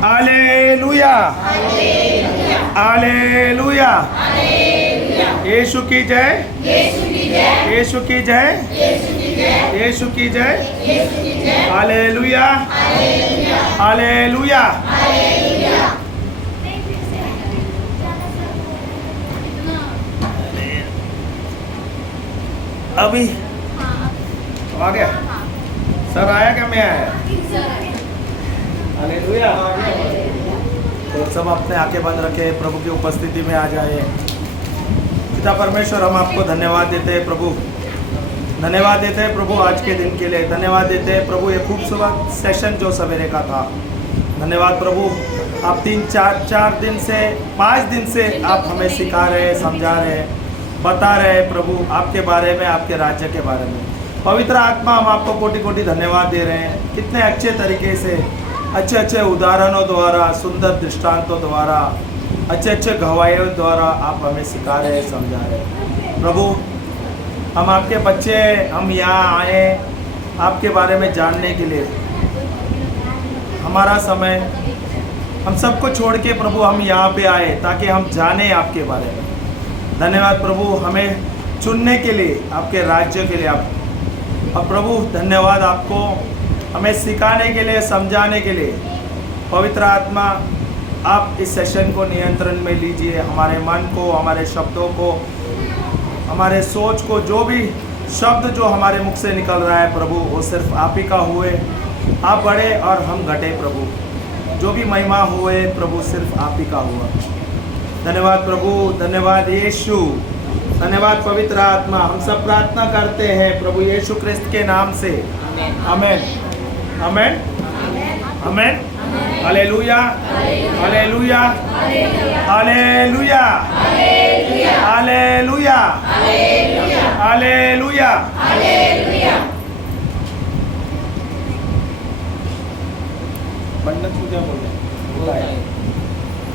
Hallelujah, hallelujah. यीशु की जय, यीशु की जय, यीशु की जय। Hallelujah, hallelujah. अभी आ गया सर, आया क्या? मैं आया। हालेलुया। तो सब अपने आंखें बंद रखे, प्रभु की उपस्थिति में आ जाए। पिता परमेश्वर, हम आपको धन्यवाद देते हैं प्रभु, धन्यवाद देते हैं प्रभु आज के दिन के लिए, धन्यवाद देते हैं प्रभु ये खूबसूरत सेशन जो सवेरे का था। धन्यवाद प्रभु, आप 3-4 दिन से 5 दिन से आप हमें सिखा रहे, समझा रहे, बता रहे प्रभु आपके बारे में, आपके राज्य के बारे में। पवित्र आत्मा, हम आपको कोटि कोटि धन्यवाद दे रहे हैं। कितने अच्छे तरीके से, अच्छे अच्छे उदाहरणों द्वारा, सुंदर दृष्टांतों द्वारा, अच्छे अच्छे गवाहियों द्वारा आप हमें सिखा रहे, समझा रहे प्रभु। हम आपके बच्चे, हम यहाँ आए आपके बारे में जानने के लिए। हमारा समय, हम सबको छोड़ के प्रभु हम यहाँ पे आए ताकि हम जाने आपके बारे में। धन्यवाद प्रभु, हमें चुनने के लिए, आपके राज्य के लिए आप। और प्रभु धन्यवाद आपको हमें सिखाने के लिए, समझाने के लिए। पवित्र आत्मा, आप इस सेशन को नियंत्रण में लीजिए, हमारे मन को, हमारे शब्दों को, हमारे सोच को, जो भी शब्द जो हमारे मुख से निकल रहा है प्रभु, वो सिर्फ आप ही का हुए। आप बढ़े और हम घटे प्रभु, जो भी महिमा हुए प्रभु सिर्फ आप ही का हुआ। धन्यवाद प्रभु, धन्यवाद यीशु, धन्यवाद पवित्र आत्मा। हम सब प्रार्थना करते हैं प्रभु यीशु क्रिस्त के नाम से, amen, amen, amen. Hallelujah, hallelujah, hallelujah, hallelujah, hallelujah. पंडित पूजा बोल रहे हैं।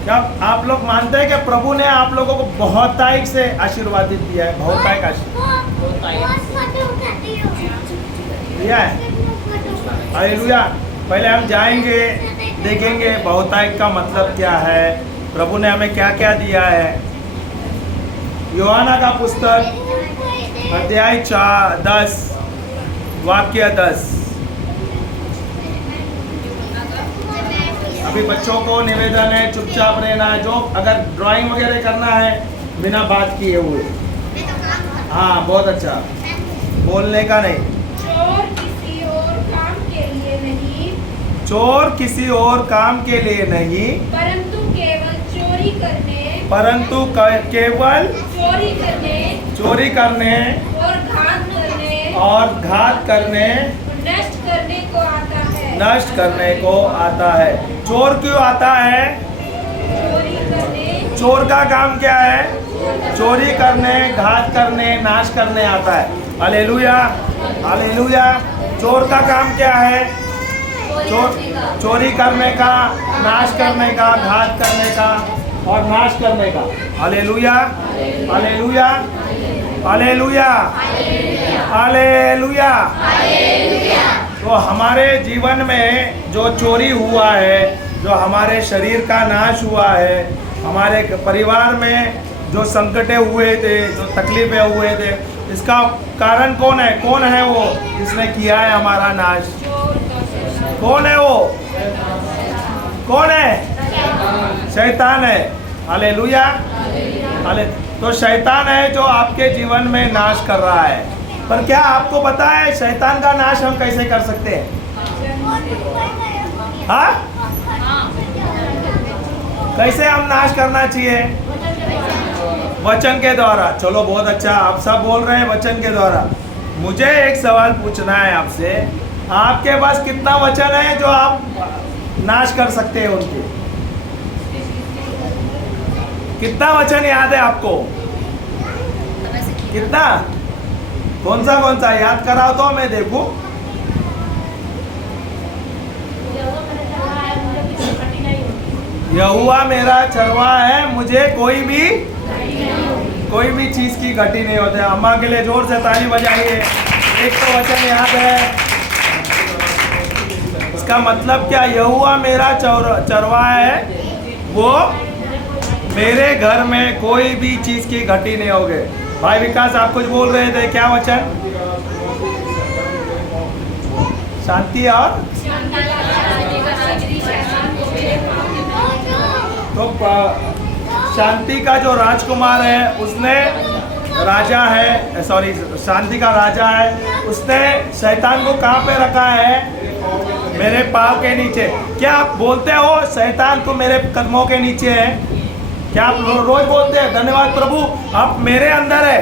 क्या आप लोग मानते हैं कि प्रभु ने आप लोगों को बहुतायत से आशीर्वादित दिया है? बहुतायत दिया है। हालेलुया। पहले हम जाएंगे, देखेंगे बहुतायत का मतलब क्या है, प्रभु ने हमें क्या क्या दिया है। यूहन्ना का पुस्तक अध्याय 10 वाक्य 10। अभी बच्चों को निवेदन है, चुपचाप रहना है। जो अगर ड्राइंग वगैरह करना है बिना बात किए हुए, हाँ बहुत अच्छा, बोलने का नहीं। चोर किसी और काम के लिए नहीं, चोर किसी और काम के लिए नहीं, परंतु केवल चोरी करने, परंतु केवल चोरी करने और घात करने, और घात करने, नष्ट करने को आता है। नष्ट करने को आता है। चोर क्यों आता है? चोरी करने, चोर का काम क्या है? चोरी करने, घात करने, नाश करने आता है। Hallelujah, hallelujah. चोर का काम क्या है? चोरी करने का, नाश करने का, घात करने का और नाश करने का। Hallelujah, hallelujah, hallelujah, hallelujah. तो हमारे जीवन में जो चोरी हुआ है, जो हमारे शरीर का नाश हुआ है, हमारे परिवार में जो संकटें हुए थे, जो तकलीफें हुए थे, इसका कारण कौन है? कौन है वो जिसने किया है हमारा नाश? कौन है वो? कौन है? शैतान है। हालेलुया, हाले। तो शैतान है जो आपके जीवन में नाश कर रहा है। पर क्या आपको पता है शैतान का नाश हम कैसे कर सकते हैं? हाँ, कैसे हम नाश करना चाहिए? वचन के द्वारा। चलो बहुत अच्छा, आप सब बोल रहे हैं वचन के द्वारा। मुझे एक सवाल पूछना है आपसे, आपके पास कितना वचन है जो आप नाश कर सकते हैं उनके? कितना वचन याद है आपको? कितना? कौन सा याद कराओ तो मैं देखूं। यहोवा मेरा चरवाहा है, मुझे कोई भी चीज की घटी नहीं होती। अम्मा के लिए जोर से ताली बजाइए। एक तो वचन याद है, इसका मतलब क्या, यहोवा मेरा चरवाहा है, वो मेरे घर में कोई भी चीज की घटी नहीं होगी। भाई विकास आप कुछ बोल रहे थे, क्या वचन? शांति और तो शांति का जो राजकुमार है उसने राजा है, सॉरी शांति का राजा है, उसने शैतान को कहाँ पे रखा है? मेरे पाँव के नीचे। क्या आप बोलते हो शैतान तो मेरे कदमों के नीचे है? क्या आप रोज बोलते हैं धन्यवाद प्रभु आप मेरे अंदर है,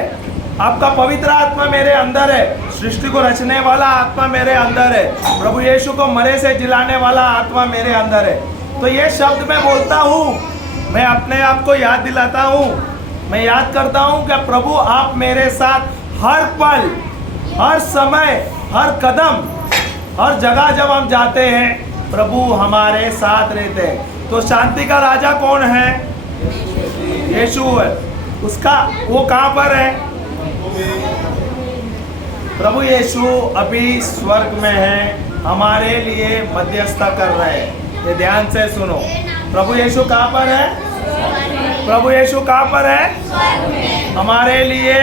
आपका पवित्र आत्मा मेरे अंदर है, सृष्टि को रचने वाला आत्मा मेरे अंदर है, प्रभु यीशु को मरे से जिलाने वाला आत्मा मेरे अंदर है। तो ये शब्द मैं बोलता हूँ, मैं अपने आप को याद दिलाता हूँ, मैं याद करता हूँ कि प्रभु आप मेरे साथ हर पल, हर समय, हर कदम, हर जगह जब हम जाते हैं प्रभु हमारे साथ रहते हैं। तो शांति का राजा कौन है? यीशु है। उसका वो कहाँ पर है? प्रभु यीशु अभी स्वर्ग में है, हमारे लिए मध्यस्थता कर रहे हैं। ये ध्यान से सुनो, प्रभु यीशु कहाँ पर है? प्रभु यीशु कहाँ पर है? हमारे लिए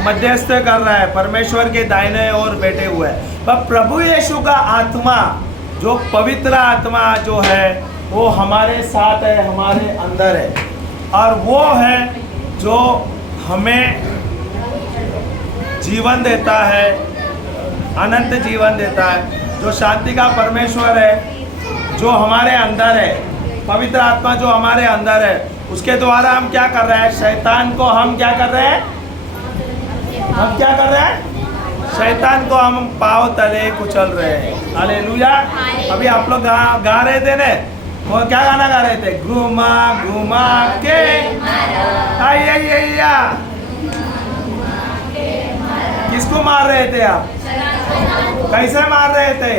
मध्यस्थ कर रहा है, परमेश्वर के दाहिने ओर बैठे हुए हैं। पर प्रभु यीशु का आत्मा, जो पवित्र आत्मा जो है वो हमारे साथ है, हमारे अंदर है, और वो है जो हमें जीवन देता है, अनंत जीवन देता है। जो शांति का परमेश्वर है जो हमारे अंदर है, पवित्र आत्मा जो हमारे अंदर है, उसके द्वारा हम क्या कर रहे हैं? शैतान को हम क्या कर रहे हैं? हम क्या कर रहे हैं? शैतान को हम पाँव तले कुचल रहे हैं। हालेलुया। अभी आप लोग गा रहे थे ना, वो क्या गाना गा रहे थे? घुमा घुमा के आइया। किसको मार रहे थे आप? कैसे मार रहे थे?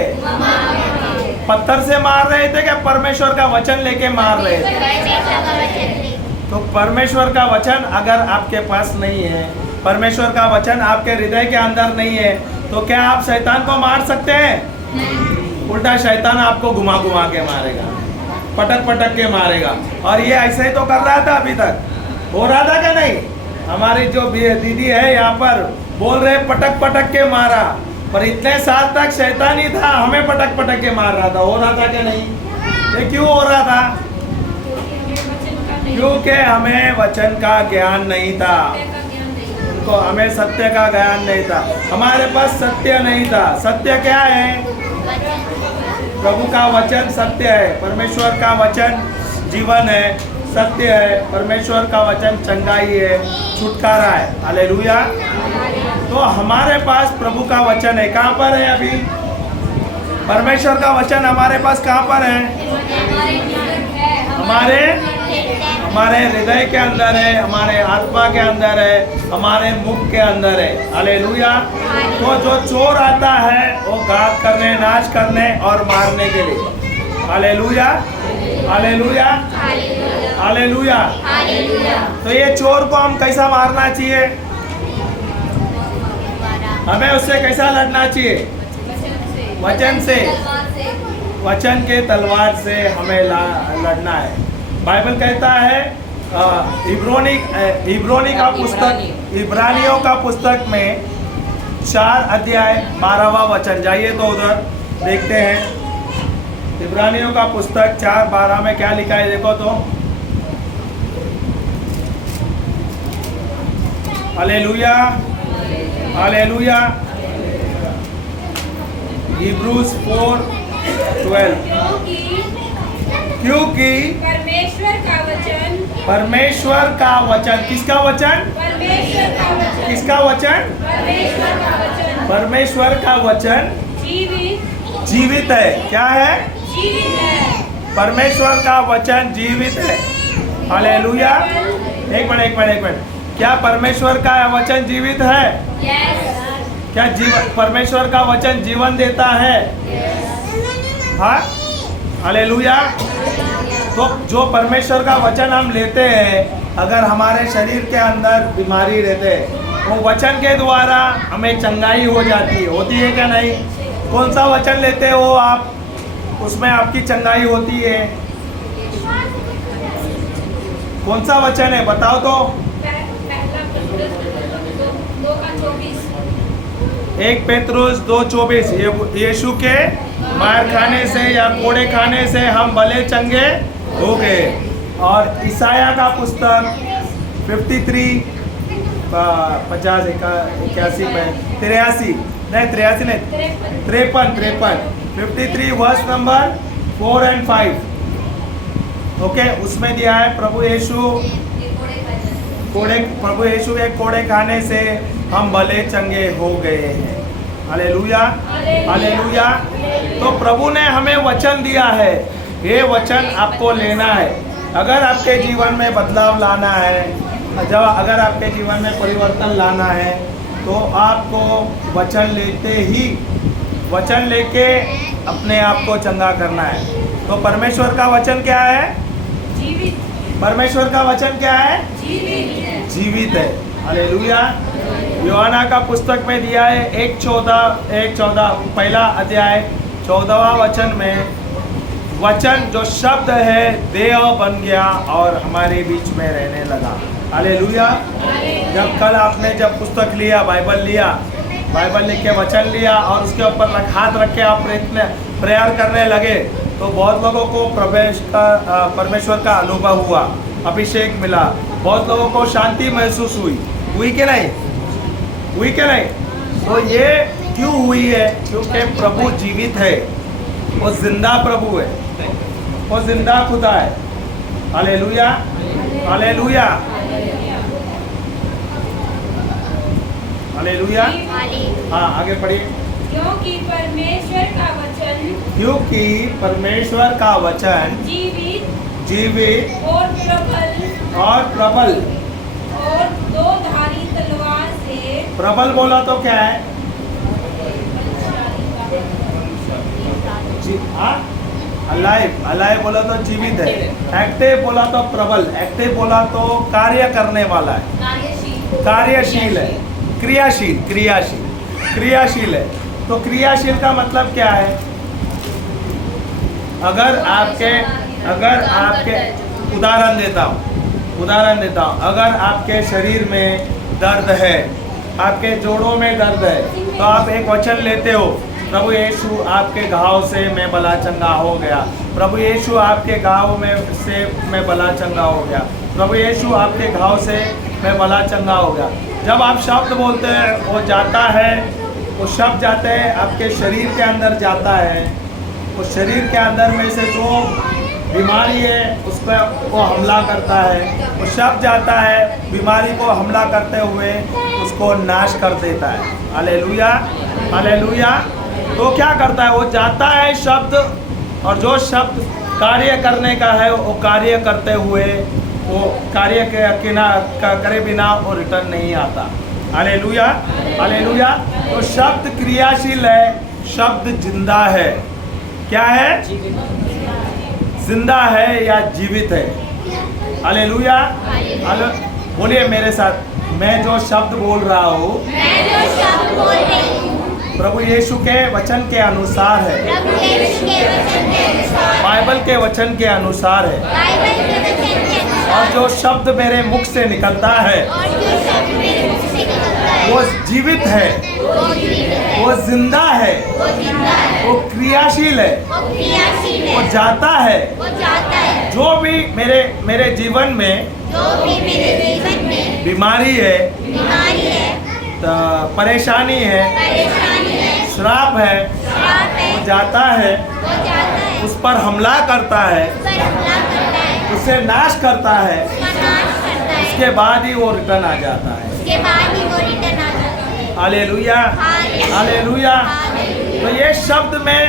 पत्थर से मार रहे थे क्या परमेश्वर का वचन लेके मार रहे थे? तो परमेश्वर का वचन अगर आपके पास नहीं है, परमेश्वर का वचन आपके हृदय के अंदर नहीं है, तो क्या आप शैतान को मार सकते हैं? उल्टा शैतान आपको घुमा घुमा के मारेगा, पटक पटक के मारेगा। और ये ऐसे ही तो कर रहा था, अभी तक हो रहा था क्या नहीं? हमारी जो दीदी है यहाँ पर बोल रहे पटक पटक के मारा, पर इतने साल तक शैतान ही था, हमें पटक पटक के मार रहा था। हो रहा था क्या नहीं? ये क्यों हो रहा था? क्योंकि हमें वचन का ज्ञान नहीं था, उनको हमें सत्य का ज्ञान नहीं था, हमारे पास सत्य नहीं था। सत्य क्या है? प्रभु का वचन सत्य है, परमेश्वर का वचन जीवन है, सत्य है, परमेश्वर का वचन चंगाई है, छुटकारा है। हालेलुया। तो हमारे पास प्रभु का वचन है। कहाँ पर है अभी? परमेश्वर का वचन हमारे पास कहाँ पर है? हमारे हृदय के अंदर है, हमारे आत्मा के अंदर है, हमारे मुख के अंदर है। हालेलुया। तो जो चोर आता है वो घात करने, नाश करने और मारने के लिए। Hallelujah, hallelujah, hallelujah. तो ये चोर को हम कैसा मारना चाहिए? हमें उससे कैसा लड़ना चाहिए? वचन से, वचन के तलवार से हमें लड़ना है। बाइबल कहता है इब्रानियों का पुस्तक में 4 अध्याय 12वां वचन, जाइए तो उधर देखते हैं। इब्रानियों का पुस्तक 4:12 में क्या लिखा है देखो तो। Hallelujah, hallelujah. Hebrews 4:12। क्योंकि परमेश्वर का वचन किसका वचन? किसका वचन? परमेश्वर का वचन जीवित है। क्या है? परमेश्वर का वचन जीवित है। हालेलुया। एक मिनट। क्या परमेश्वर का वचन जीवित है? क्या परमेश्वर का वचन जीवन देता है? हाँ, हालेलुया। तो जो परमेश्वर का वचन हम लेते हैं, अगर हमारे शरीर के अंदर बीमारी रहते हैं, वो वचन के द्वारा हमें चंगाई हो जाती है। होती है क्या नहीं? कौन सा वचन लेते हो आप? उसमें आपकी चंगाई होती है। कौन सा वचन है बताओ तो। पहला पत्रुस 2:24। 1 पेतरुस 2:24। यीशु के मार खाने से या कोड़े खाने से हम भले चंगे हो गए। और ईसाया का पुस्तक 53 50 81 83 नहीं 83 नहीं 53 53 वर्स नंबर 4 और 5। ओके, उसमें दिया है प्रभु यीशु के कोड़े खाने से हम भले चंगे हो गए हैं। Hallelujah hallelujah. तो प्रभु ने हमें वचन दिया है, ये वचन आपको लेना है। अगर आपके जीवन में बदलाव लाना है, अगर आपके जीवन में परिवर्तन लाना है, तो आपको वचन लेके अपने आप को चंगा करना है। तो परमेश्वर का वचन क्या है? जीवित। परमेश्वर का वचन क्या है? जीवित है। हालेलुया। यूहन्ना का पुस्तक में दिया है 1:14 पहला अध्याय 14वां वचन में, वचन जो शब्द है देह बन गया और हमारे बीच में रहने लगा। हालेलुया। जब आपने पुस्तक लिया, बाइबल लिख के वचन लिया और उसके ऊपर हाथ रख के आप प्रेयर करने लगे, तो बहुत लोगों को परमेश्वर का अनुभव हुआ, अभिषेक मिला, बहुत लोगों को शांति महसूस हुई कि नहीं? तो ये क्यों हुई है? क्योंकि प्रभु जीवित है, वो जिंदा प्रभु है, वो जिंदा खुदा है। Hallelujah hallelujah hallelujah. हाँ, आगे पढ़िए। क्योंकि परमेश्वर का वचन जीवित और प्रबल और दो धारी तलवार से। प्रबल बोला तो क्या है? अलाइव बोला तो जीवित है। एक्टिव बोला तो प्रबल, एक्टिव बोला तो कार्य करने वाला है, कार्यशील है, क्रियाशील है। तो क्रियाशील का मतलब क्या है? अगर आपके उदाहरण देता हूँ, अगर आपके शरीर में दर्द है, आपके जोड़ों में दर्द है, तो आप एक वचन लेते हो, प्रभु यीशु आपके घाव से मैं भला चंगा हो गया, प्रभु यीशु आपके घाव में से मैं भला चंगा हो गया, प्रभु यीशु आपके घाव से मैं भला चंगा हो गया। जब आप शब्द बोलते हैं, वो जाता है, वो शब्द जाते हैं आपके शरीर के अंदर जाता है, उस शरीर के अंदर में से जो बीमारी है उस पर वो हमला करता है, वो शब्द जाता है, बीमारी को हमला करते हुए उसको नाश कर देता है। Hallelujah hallelujah. तो क्या करता है? वो जाता है शब्द, और जो शब्द कार्य करने का है वो कार्य करते हुए वो कार्य करे बिना वो रिटर्न नहीं आता। Hallelujah hallelujah. तो शब्द क्रियाशील है, शब्द जिंदा है। क्या है? जिंदा है या जीवित है। हालेलुया। बोलिए मेरे साथ, मैं जो शब्द बोल रहा हूँ प्रभु यीशु के वचन के अनुसार है, बाइबल के वचन के अनुसार है। और जो शब्द मेरे मुख से निकलता है वो जीवित है, वो जिंदा है, वो क्रियाशील है, वो जाता है। जो भी मेरे जीवन में बीमारी है, परेशानी है, श्राप है, वो जाता है, उस पर हमला करता है, उसे नाश करता है, उसके बाद ही वो रिटर्न आ जाता है। Hallelujah hallelujah. तो ये शब्द में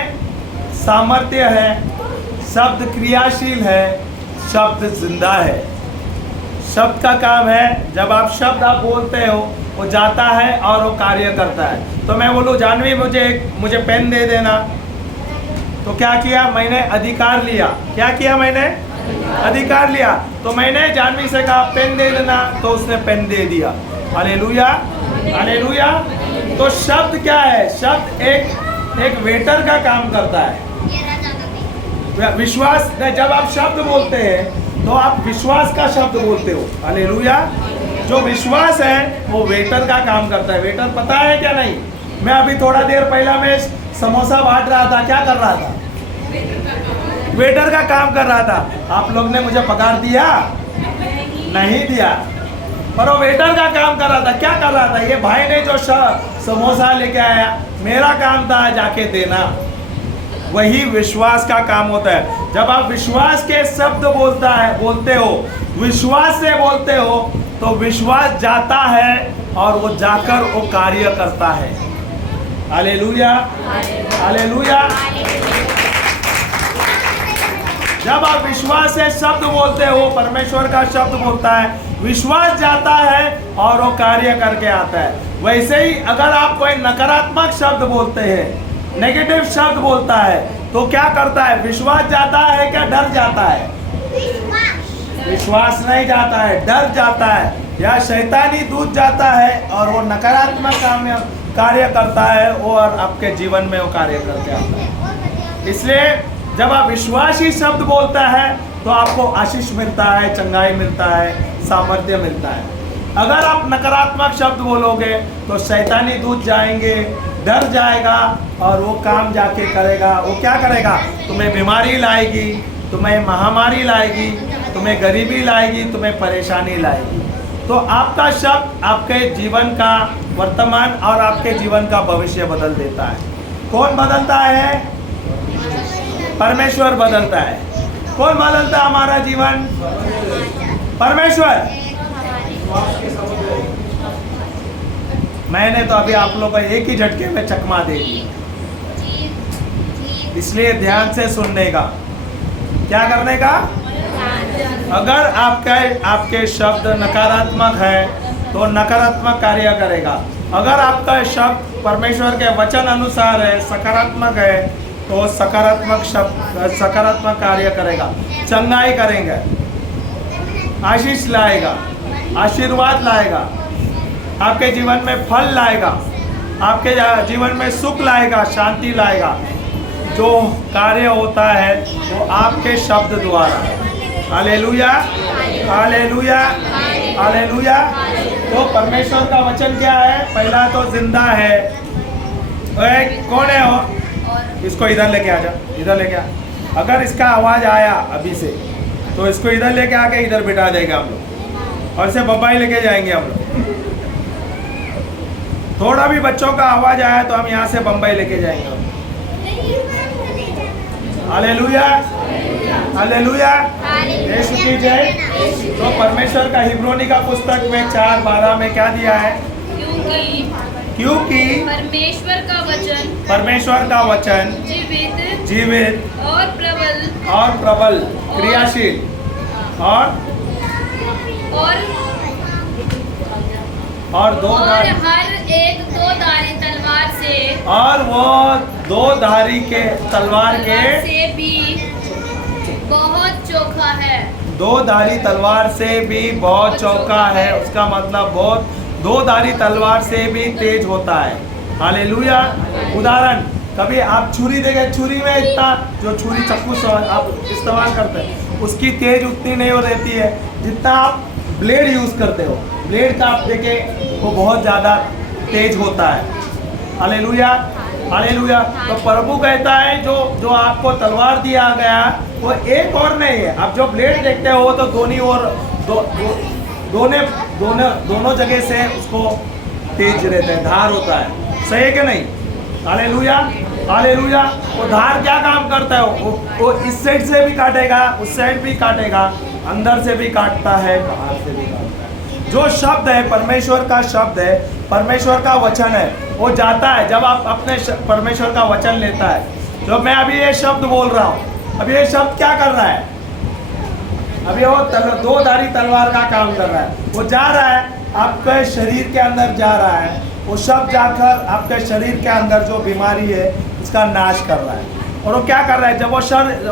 सामर्थ्य है, शब्द क्रियाशील है, शब्द जिंदा है। शब्द का काम है, जब आप शब्द बोलते हो वो जाता है और वो कार्य करता है। तो मैं बोलूँ जानवी मुझे पेन दे देना, तो क्या किया मैंने? अधिकार लिया। क्या किया मैंने? अधिकार लिया। तो मैंने जानवी से कहा पेन दे देना, तो उसने पेन दे दिया। Hallelujah hallelujah. तो शब्द क्या है? शब्द एक वेटर का काम करता है। विश्वास नहीं, जब आप शब्द बोलते हैं तो आप विश्वास का शब्द बोलते हो। हालेलुया। जो विश्वास है वो वेटर का काम करता है। वेटर पता है क्या नहीं? मैं अभी थोड़ा देर पहला मैं समोसा बांट रहा था, क्या कर रहा था? वेटर का काम कर रहा था। आप लोग ने मुझे पगार दिया? नहीं दिया, पर वो वेटर का काम कर रहा था। क्या कर रहा था? ये भाई ने जो समोसा लेके आया, मेरा काम था जाके देना। वही विश्वास का काम होता है। जब आप विश्वास के शब्द बोलते हो, विश्वास से बोलते हो, तो विश्वास जाता है और वो जाकर वो कार्य करता है। Hallelujah, hallelujah. जब आप विश्वास से शब्द बोलते हो, परमेश्वर का शब्द बोलता है, विश्वास जाता है और वो कार्य करके आता है। वैसे ही अगर आप कोई नकारात्मक शब्द बोलते हैं, नेगेटिव शब्द बोलता है, तो क्या करता है? विश्वास जाता है क्या डर जाता है? विश्वास नहीं जाता है, डर जाता है, या शैतानी दूत जाता है और वो नकारात्मक कार्य करता है और आपके जीवन में वो कार्य करके आता है। इसलिए जब आप विश्वासी शब्द बोलता है तो आपको आशीष मिलता है, चंगाई मिलता है, सामर्थ्य मिलता है। अगर आप नकारात्मक शब्द बोलोगे तो शैतानी दूत जाएंगे, डर जाएगा और वो काम जाके करेगा। वो क्या करेगा? तुम्हें बीमारी लाएगी, तुम्हें महामारी लाएगी, तुम्हें गरीबी लाएगी, तुम्हें परेशानी लाएगी। तो आपका शब्द आपके जीवन का वर्तमान और आपके जीवन का भविष्य बदल देता है। कौन बदलता है? परमेश्वर बदलता है। कौन बदलता है हमारा जीवन? परमेश्वर। मैंने तो अभी आप लोगों को एक ही झटके में चकमा दे दी, इसलिए ध्यान से सुनने का, क्या करने का। अगर आपके शब्द नकारात्मक है तो नकारात्मक कार्य करेगा। अगर आपका शब्द परमेश्वर के वचन अनुसार है, सकारात्मक है, तो सकारात्मक कार्य करेगा, चंगाई करेंगे, आशीष लाएगा, आशीर्वाद लाएगा, आपके जीवन में फल लाएगा, आपके जीवन में सुख लाएगा, शांति लाएगा। जो कार्य होता है वो आपके शब्द द्वारा। Hallelujah, hallelujah, hallelujah. तो परमेश्वर का वचन क्या है? पहला तो जिंदा है। कौन है वो? इसको इधर लेके आ जा, इधर लेके आ। अगर इसका आवाज आया अभी से तो इसको इधर लेके आके इधर बिठा देंगे हम लोग और इसे बम्बई लेके जाएंगे हम लोग। थोड़ा भी बच्चों का आवाज आया तो हम यहाँ से बम्बई लेके जाएंगे। हालेलुया, हालेलुया, यीशु की जय। तो परमेश्वर का हिब्रोनी का पुस्तक में 4:12 में क्या दिया है? क्योंकि परमेश्वर का वचन जीवित और प्रबल, क्रियाशील और हर एक दो धारी तलवार से, और वो दो धारी के तलवार के से भी बहुत चोखा है। दो धारी तलवार से भी बहुत चौका है। उसका मतलब बहुत दो धारी तलवार से भी तेज होता है। हालेलुया। उदाहरण, कभी आप छुरी देखे, छुरी में इतना जो छुरी चाकू आप इस्तेमाल करते हैं उसकी तेज उतनी नहीं हो रहती है जितना आप ब्लेड यूज करते हो। ब्लेड का आप देखें वो बहुत ज़्यादा तेज होता है। Hallelujah, hallelujah. तो प्रभु कहता है जो आपको तलवार दिया गया वो एक और नहीं है। आप जो ब्लेड देखते हो तो दोनों जगह से उसको तेज रहता है, धार होता है। सही है कि नहीं? Hallelujah, hallelujah. वो धार क्या काम करता है? वो इस साइड से भी काटेगा, उस साइड भी काटेगा, अंदर से भी काटता है, बाहर से भी काटता है। जो शब्द है परमेश्वर का शब्द है, परमेश्वर का वचन है, वो जाता है। जब आप अपने परमेश्वर का वचन लेता है, जो मैं अभी ये शब्द बोल रहा हूँ, अभी ये शब्द क्या कर रहा है? अभी वो दो धारी तलवार का काम कर रहा है। वो जा रहा है आपके शरीर के अंदर, जा रहा है वो शब्द जाकर आपके शरीर के अंदर जो बीमारी है उसका नाश कर रहा है। और वो क्या कर रहा है? जब वो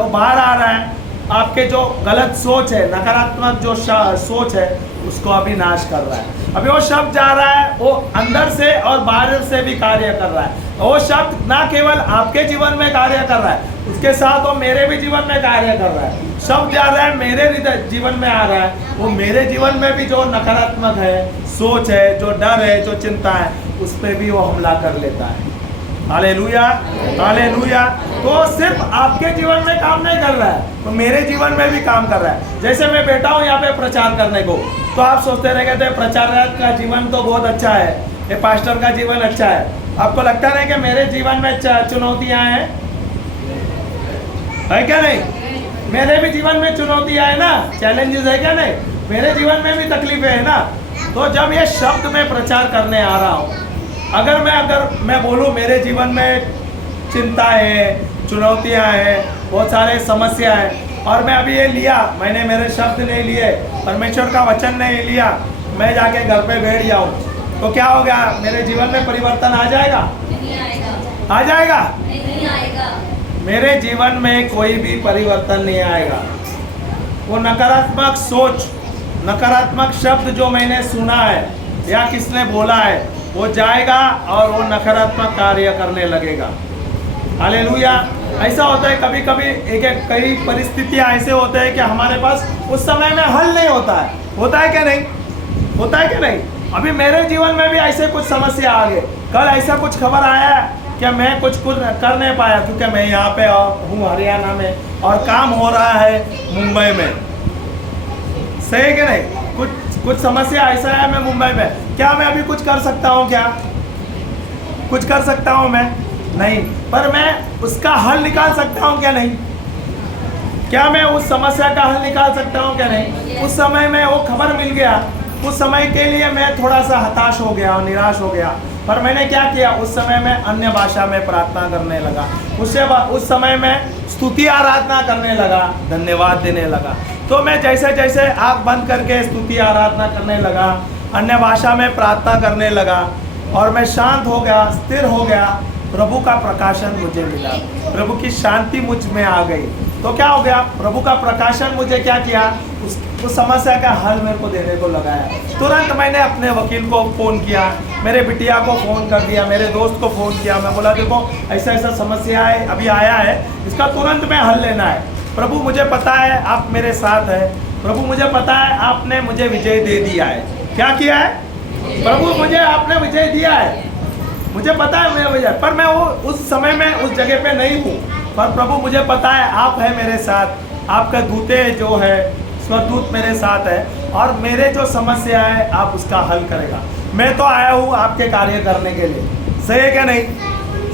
बाहर आ रहा है, आपके जो गलत सोच है, नकारात्मक जो सोच है उसको अभी नाश कर रहा है। अभी वो शब्द जा रहा है, वो अंदर से और बाहर से भी कार्य कर रहा है। वो शब्द ना केवल आपके जीवन में कार्य कर रहा है, उसके साथ वो मेरे भी जीवन में कार्य कर रहा है। शब्द आ रहा है मेरे जीवन में आ रहा है, वो मेरे जीवन में भी जो नकारात्मक है, सोच है, जो डर है, जो चिंता है, उस पर भी वो हमला कर लेता है। Hallelujah, hallelujah. तो सिर्फ आपके जीवन में काम नहीं कर रहा है, तो मेरे जीवन में भी काम कर रहा है। जैसे मैं बैठा हूँ यहाँ पे प्रचार करने को, तो आप सोचते रह गए थे प्रचारक का जीवन तो बहुत अच्छा है, ये पास्टर का जीवन अच्छा है। आपको लगता नहीं कि मेरे जीवन में चुनौतियाँ हैं, है क्या नहीं? मेरे भी जीवन में चुनौतियाँ है ना, चैलेंजेस है क्या नहीं? मेरे जीवन में भी तकलीफें है ना। तो जब ये शब्द मैं प्रचार करने आ रहा हूँ, अगर मैं बोलूँ मेरे जीवन में चिंता है, चुनौतियाँ हैं, बहुत सारे समस्या है, और मैं अभी ये लिया, मैंने मेरे शब्द नहीं लिए, परमेश्वर का वचन नहीं लिया, मैं जाके घर पे बैठ जाऊँ, तो क्या हो गया? मेरे जीवन में परिवर्तन आ जाएगा? नहीं आएगा। आ जाएगा? नहीं आएगा। मेरे जीवन में कोई भी परिवर्तन नहीं आएगा। वो नकारात्मक सोच, नकारात्मक शब्द जो मैंने सुना है या किसने बोला है, वो जाएगा और वो नकारात्मक कार्य करने लगेगा। हालेलुया। ऐसा होता है कभी कभी, कई परिस्थितियां ऐसे होते हैं कि हमारे पास उस समय में हल नहीं होता है। होता है क्या नहीं? होता है क्या नहीं? अभी मेरे जीवन में भी ऐसे कुछ समस्या आ गए। कल ऐसा कुछ खबर आया कि मैं कुछ कर नहीं पाया, क्योंकि मैं यहाँ पे हूँ हरियाणा में और काम हो रहा है मुंबई में। सही है कि नहीं? कुछ समस्या ऐसा है मैं मुंबई में, क्या मैं अभी कुछ कर सकता हूँ? क्या कुछ कर सकता हूँ मैं? नहीं। पर मैं उसका हल निकाल सकता हूँ क्या नहीं? क्या मैं उस समस्या का हल निकाल सकता हूँ क्या नहीं? उस समय में वो खबर मिल गया, उस समय के लिए मैं थोड़ा सा हताश हो गया और निराश हो गया, पर मैंने क्या किया? उस समय में अन्य भाषा में प्रार्थना करने लगा। उस समय में स्तुति आराधना करने लगा, धन्यवाद देने लगा। तो मैं जैसे जैसे आँख बंद करके स्तुति आराधना करने लगा, अन्य भाषा में प्रार्थना करने लगा, और मैं शांत हो गया, स्थिर हो गया, प्रभु का प्रकाशन मुझे मिला, प्रभु की शांति मुझ में आ गई। तो क्या हो गया? प्रभु का प्रकाशन मुझे क्या किया? उस समस्या का हल मेरे को देने को लगाया। तुरंत मैंने अपने वकील को फ़ोन किया, मेरे बिटिया को फ़ोन कर दिया, मेरे दोस्त को फ़ोन किया। मैं बोला देखो ऐसा ऐसा समस्या है, अभी आया है, इसका तुरंत में हल लेना है। प्रभु मुझे पता है आप मेरे साथ हैं, प्रभु मुझे पता है आपने मुझे विजय दे दिया है। क्या किया है? प्रभु मुझे आपने विजय दिया है, मुझे पता है मैं विजय, पर मैं वो उस समय में उस जगह पे नहीं हूँ, पर प्रभु मुझे पता है आप है मेरे साथ, आपका दूते जो है स्वरदूत मेरे साथ है, और मेरे जो समस्या है आप उसका हल करेगा। मैं तो आया हूँ आपके कार्य करने के लिए। सही है क्या नहीं?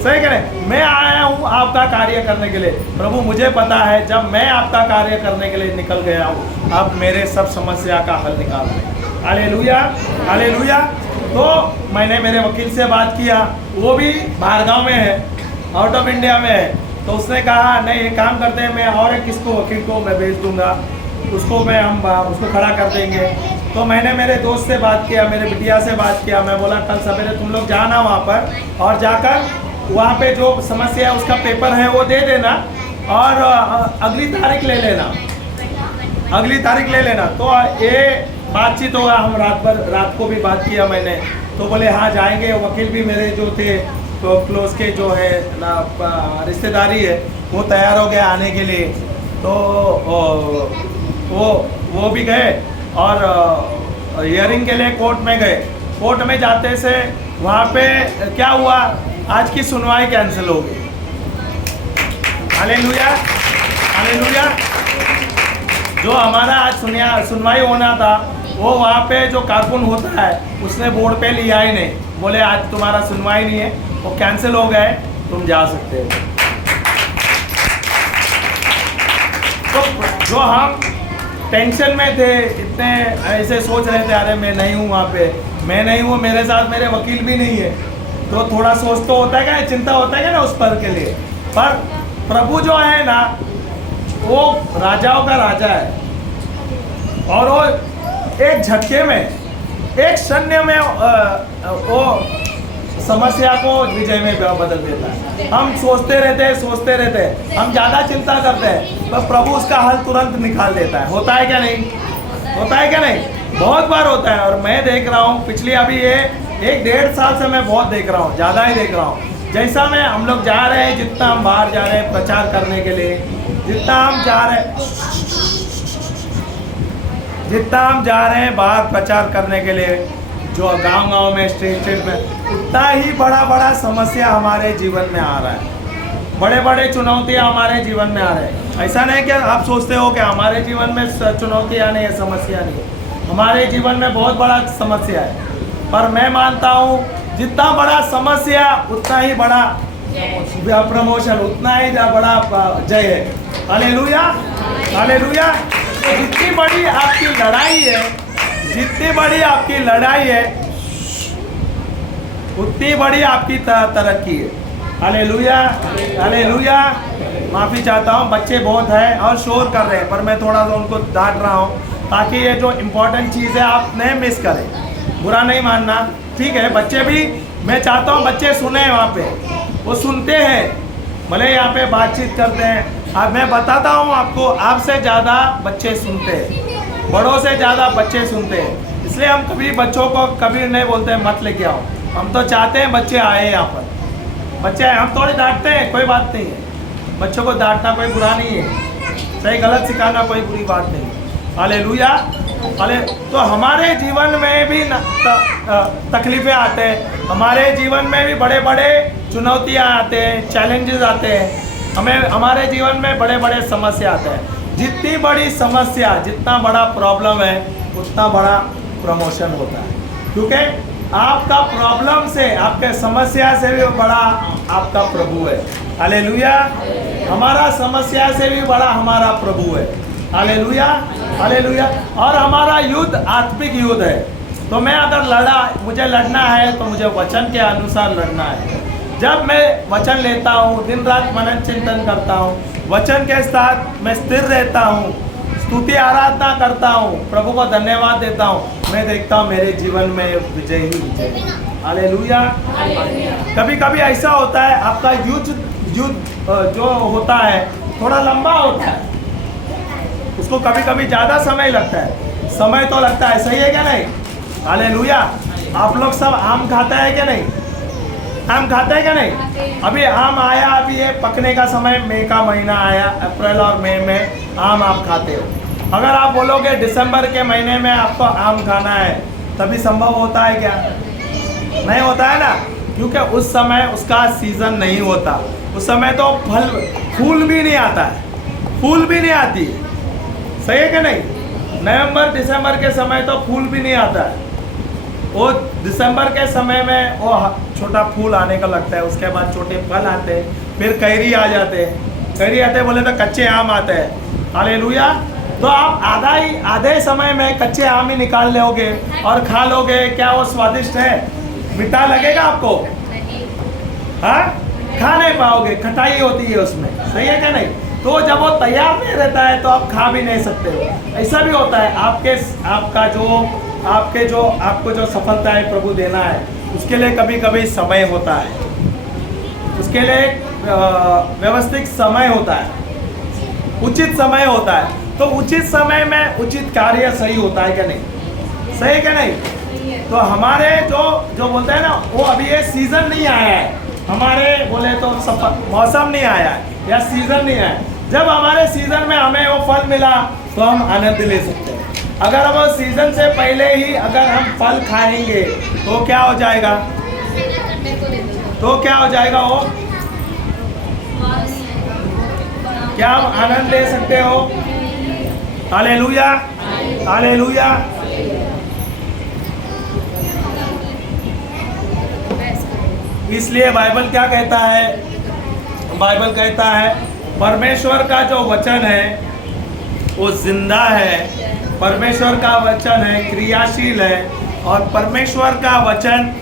सही क्या नहीं? मैं आया हूँ आपका कार्य करने के लिए। प्रभु मुझे पता है जब मैं आपका कार्य करने के लिए निकल गया हूँ, आप मेरे सब समस्या का हल निकाल दें। Hallelujah, hallelujah. तो मैंने मेरे वकील से बात किया, वो भी बाहर गाँव में है, आउट ऑफ इंडिया में है। तो उसने कहा नहीं एक काम करते हैं, मैं और एक किसको वकील को मैं भेज दूंगा, उसको उसको खड़ा कर देंगे। तो मैंने मेरे दोस्त से बात किया, मेरे बिटिया से बात किया। मैं बोला कल सवेरे तुम लोग जाना वहाँ पर, और जाकर वहाँ पे जो समस्या है उसका पेपर है वो दे देना, और अगली तारीख ले लेना, अगली तारीख ले लेना। तो ये बातचीत होगा। हम रात को भी बात किया मैंने, तो बोले हाँ जाएंगे। वकील भी मेरे जो थे तो क्लोज के जो है ना रिश्तेदारी है, वो तैयार हो गए आने के लिए। तो वो भी गए और हियरिंग के लिए कोर्ट में गए। कोर्ट में जाते से वहाँ पे क्या हुआ, आज की सुनवाई कैंसिल हो गई। Hallelujah, hallelujah. जो हमारा आज सुनवाई होना था, वो वहाँ पे जो कारकुन होता है उसने बोर्ड पे लिया ही नहीं, बोले आज तुम्हारा सुनवाई नहीं है, वो कैंसिल हो गए, तुम जा सकते हो। तो जो हम टेंशन में थे, इतने ऐसे सोच रहे थे अरे मैं नहीं हूँ वहाँ पे, मैं नहीं हूँ, मेरे साथ मेरे वकील भी नहीं है, तो थोड़ा सोच तो होता है क्या, चिंता होता है क्या ना उस पर के लिए। पर प्रभु जो है ना वो राजाओं का राजा है, और वो एक झटके में, एक क्षण में वो समस्या को विजय में बदल देता है। हम सोचते रहते हैं, हम ज़्यादा चिंता करते हैं, पर प्रभु उसका हल तुरंत निकाल देता है। होता है क्या नहीं? होता है क्या नहीं? बहुत बार होता है। और मैं देख रहा हूँ पिछली अभी ये 1-1.5 साल से मैं बहुत देख रहा हूँ, ज़्यादा ही देख रहा हूँ। जैसा में हम लोग जा रहे हैं, जितना हम बाहर जा रहे हैं प्रचार करने के लिए, जितना हम जा रहे हैं बाहर प्रचार करने के लिए, जो गांव-गांव में, स्टेट में, उतना ही बड़ा समस्या हमारे जीवन में आ रहा है। बड़े चुनौतियां हमारे जीवन में आ रहे हैं। ऐसा नहीं कि आप सोचते हो कि हमारे जीवन में चुनौतियां नहीं है, समस्या नहीं है। हमारे जीवन में बहुत बड़ा समस्या है, पर मैं मानता हूँ जितना बड़ा समस्या उतना ही बड़ा प्रमोशन, उतना ही बड़ा जय है। Hallelujah, hallelujah. जितनी बड़ी आपकी लड़ाई है, जितनी बड़ी आपकी लड़ाई है, उतनी बड़ी आपकी तरक्की है। Hallelujah, hallelujah. माफ़ी चाहता हूँ, बच्चे बहुत हैं और शोर कर रहे हैं, पर मैं थोड़ा सा उनको डांट रहा हूँ ताकि ये जो इम्पोर्टेंट चीज़ है आप नहीं मिस करें। बुरा नहीं मानना, ठीक है। बच्चे भी, मैं चाहता हूँ बच्चे सुने, वहाँ पे वो सुनते हैं, भले यहाँ पे बातचीत करते हैं। अब मैं बताता हूँ आपको, आपसे ज़्यादा बच्चे सुनते हैं, बड़ों से ज़्यादा बच्चे सुनते हैं। इसलिए हम कभी बच्चों को कभी नहीं बोलते हैं मत लेके आओ। हम तो चाहते हैं बच्चे आए यहाँ पर, बच्चे आए। हम थोड़ी डांटते हैं, कोई बात नहीं है। बच्चों को डांटना कोई बुरा नहीं है, सही गलत सिखाना कोई बुरी बात नहीं है। हालेलुया, हाले। तो हमारे जीवन में भी तकलीफ़ें आते हैं, हमारे जीवन में भी बड़े चुनौतियाँ आते हैं, चैलेंजेस आते हैं। हमारे जीवन में बड़े समस्या आते हैं। जितनी बड़ी समस्या, जितना बड़ा प्रॉब्लम है, उतना बड़ा प्रमोशन होता है, क्योंकि आपका प्रॉब्लम से, आपके समस्या से भी बड़ा आपका प्रभु है। हालेलुया। हमारा समस्या से भी बड़ा हमारा प्रभु है। Hallelujah, hallelujah. और हमारा युद्ध आत्मिक युद्ध है। तो मैं अगर मुझे लड़ना है तो मुझे वचन के अनुसार लड़ना है। जब मैं वचन लेता हूँ, दिन रात मनन चिंतन करता हूँ, वचन के साथ मैं स्थिर रहता हूँ, स्तुति आराधना करता हूँ, प्रभु को धन्यवाद देता हूँ, मैं देखता हूँ मेरे जीवन में विजय ही विजय। हालेलुया। कभी कभी ऐसा होता है, आपका युद्ध जो होता है थोड़ा लंबा होता है, उसको कभी कभी ज़्यादा समय लगता है। समय तो लगता है, सही है क्या नहीं? हालेलुया। आप लोग सब आम खाता है क्या नहीं? आम खाता है क्या नहीं? अभी आम आया, अभी ये पकने का समय, मई का महीना आया, अप्रैल और मई में आम आप खाते हो। अगर आप बोलोगे दिसंबर के महीने में आपको आम खाना है, तभी संभव होता है क्या? नहीं होता है ना, क्योंकि उस समय उसका सीजन नहीं होता। उस समय तो फूल भी नहीं आता है, फूल भी नहीं आती है, सही है क्या नहीं? नवंबर दिसंबर के समय तो फूल भी नहीं आता है। वो दिसंबर के समय में वो छोटा फूल आने का लगता है, उसके बाद छोटे फल आते हैं, फिर कैरी आ जाते हैं। कैरी आते बोले तो कच्चे आम आते हैं। हालेलुया। तो आप आधे समय में कच्चे आम ही निकाल लोगे और खा लोगे, क्या वो स्वादिष्ट है? मीठा लगेगा आपको? हाँ, खा नहीं पाओगे, खटाई होती है उसमें, सही है क्या नहीं? तो जब वो तैयार नहीं रहता है तो आप खा भी नहीं सकते हो। ऐसा भी होता है, आपको जो सफलता है प्रभु देना है, उसके लिए कभी कभी समय होता है, उसके लिए व्यवस्थित समय होता है, उचित समय होता है। तो उचित समय में उचित कार्य सही होता है क्या नहीं? सही है क्या नहीं? तो हमारे जो बोलते हैं ना, वो अभी ये सीजन नहीं आया है, हमारे बोले तो मौसम नहीं आया है या सीजन नहीं आया है। जब हमारे सीजन में हमें वो फल मिला तो हम आनंद ले सकते हैं। अगर हम सीजन से पहले ही अगर हम फल खाएंगे तो क्या हो जाएगा? तो क्या हो जाएगा? वो क्या हम आनंद ले सकते हो? Hallelujah, hallelujah. इसलिए बाइबल क्या कहता है? बाइबल कहता है परमेश्वर का जो वचन है वो जिंदा है, परमेश्वर का वचन है क्रियाशील है, और परमेश्वर का वचन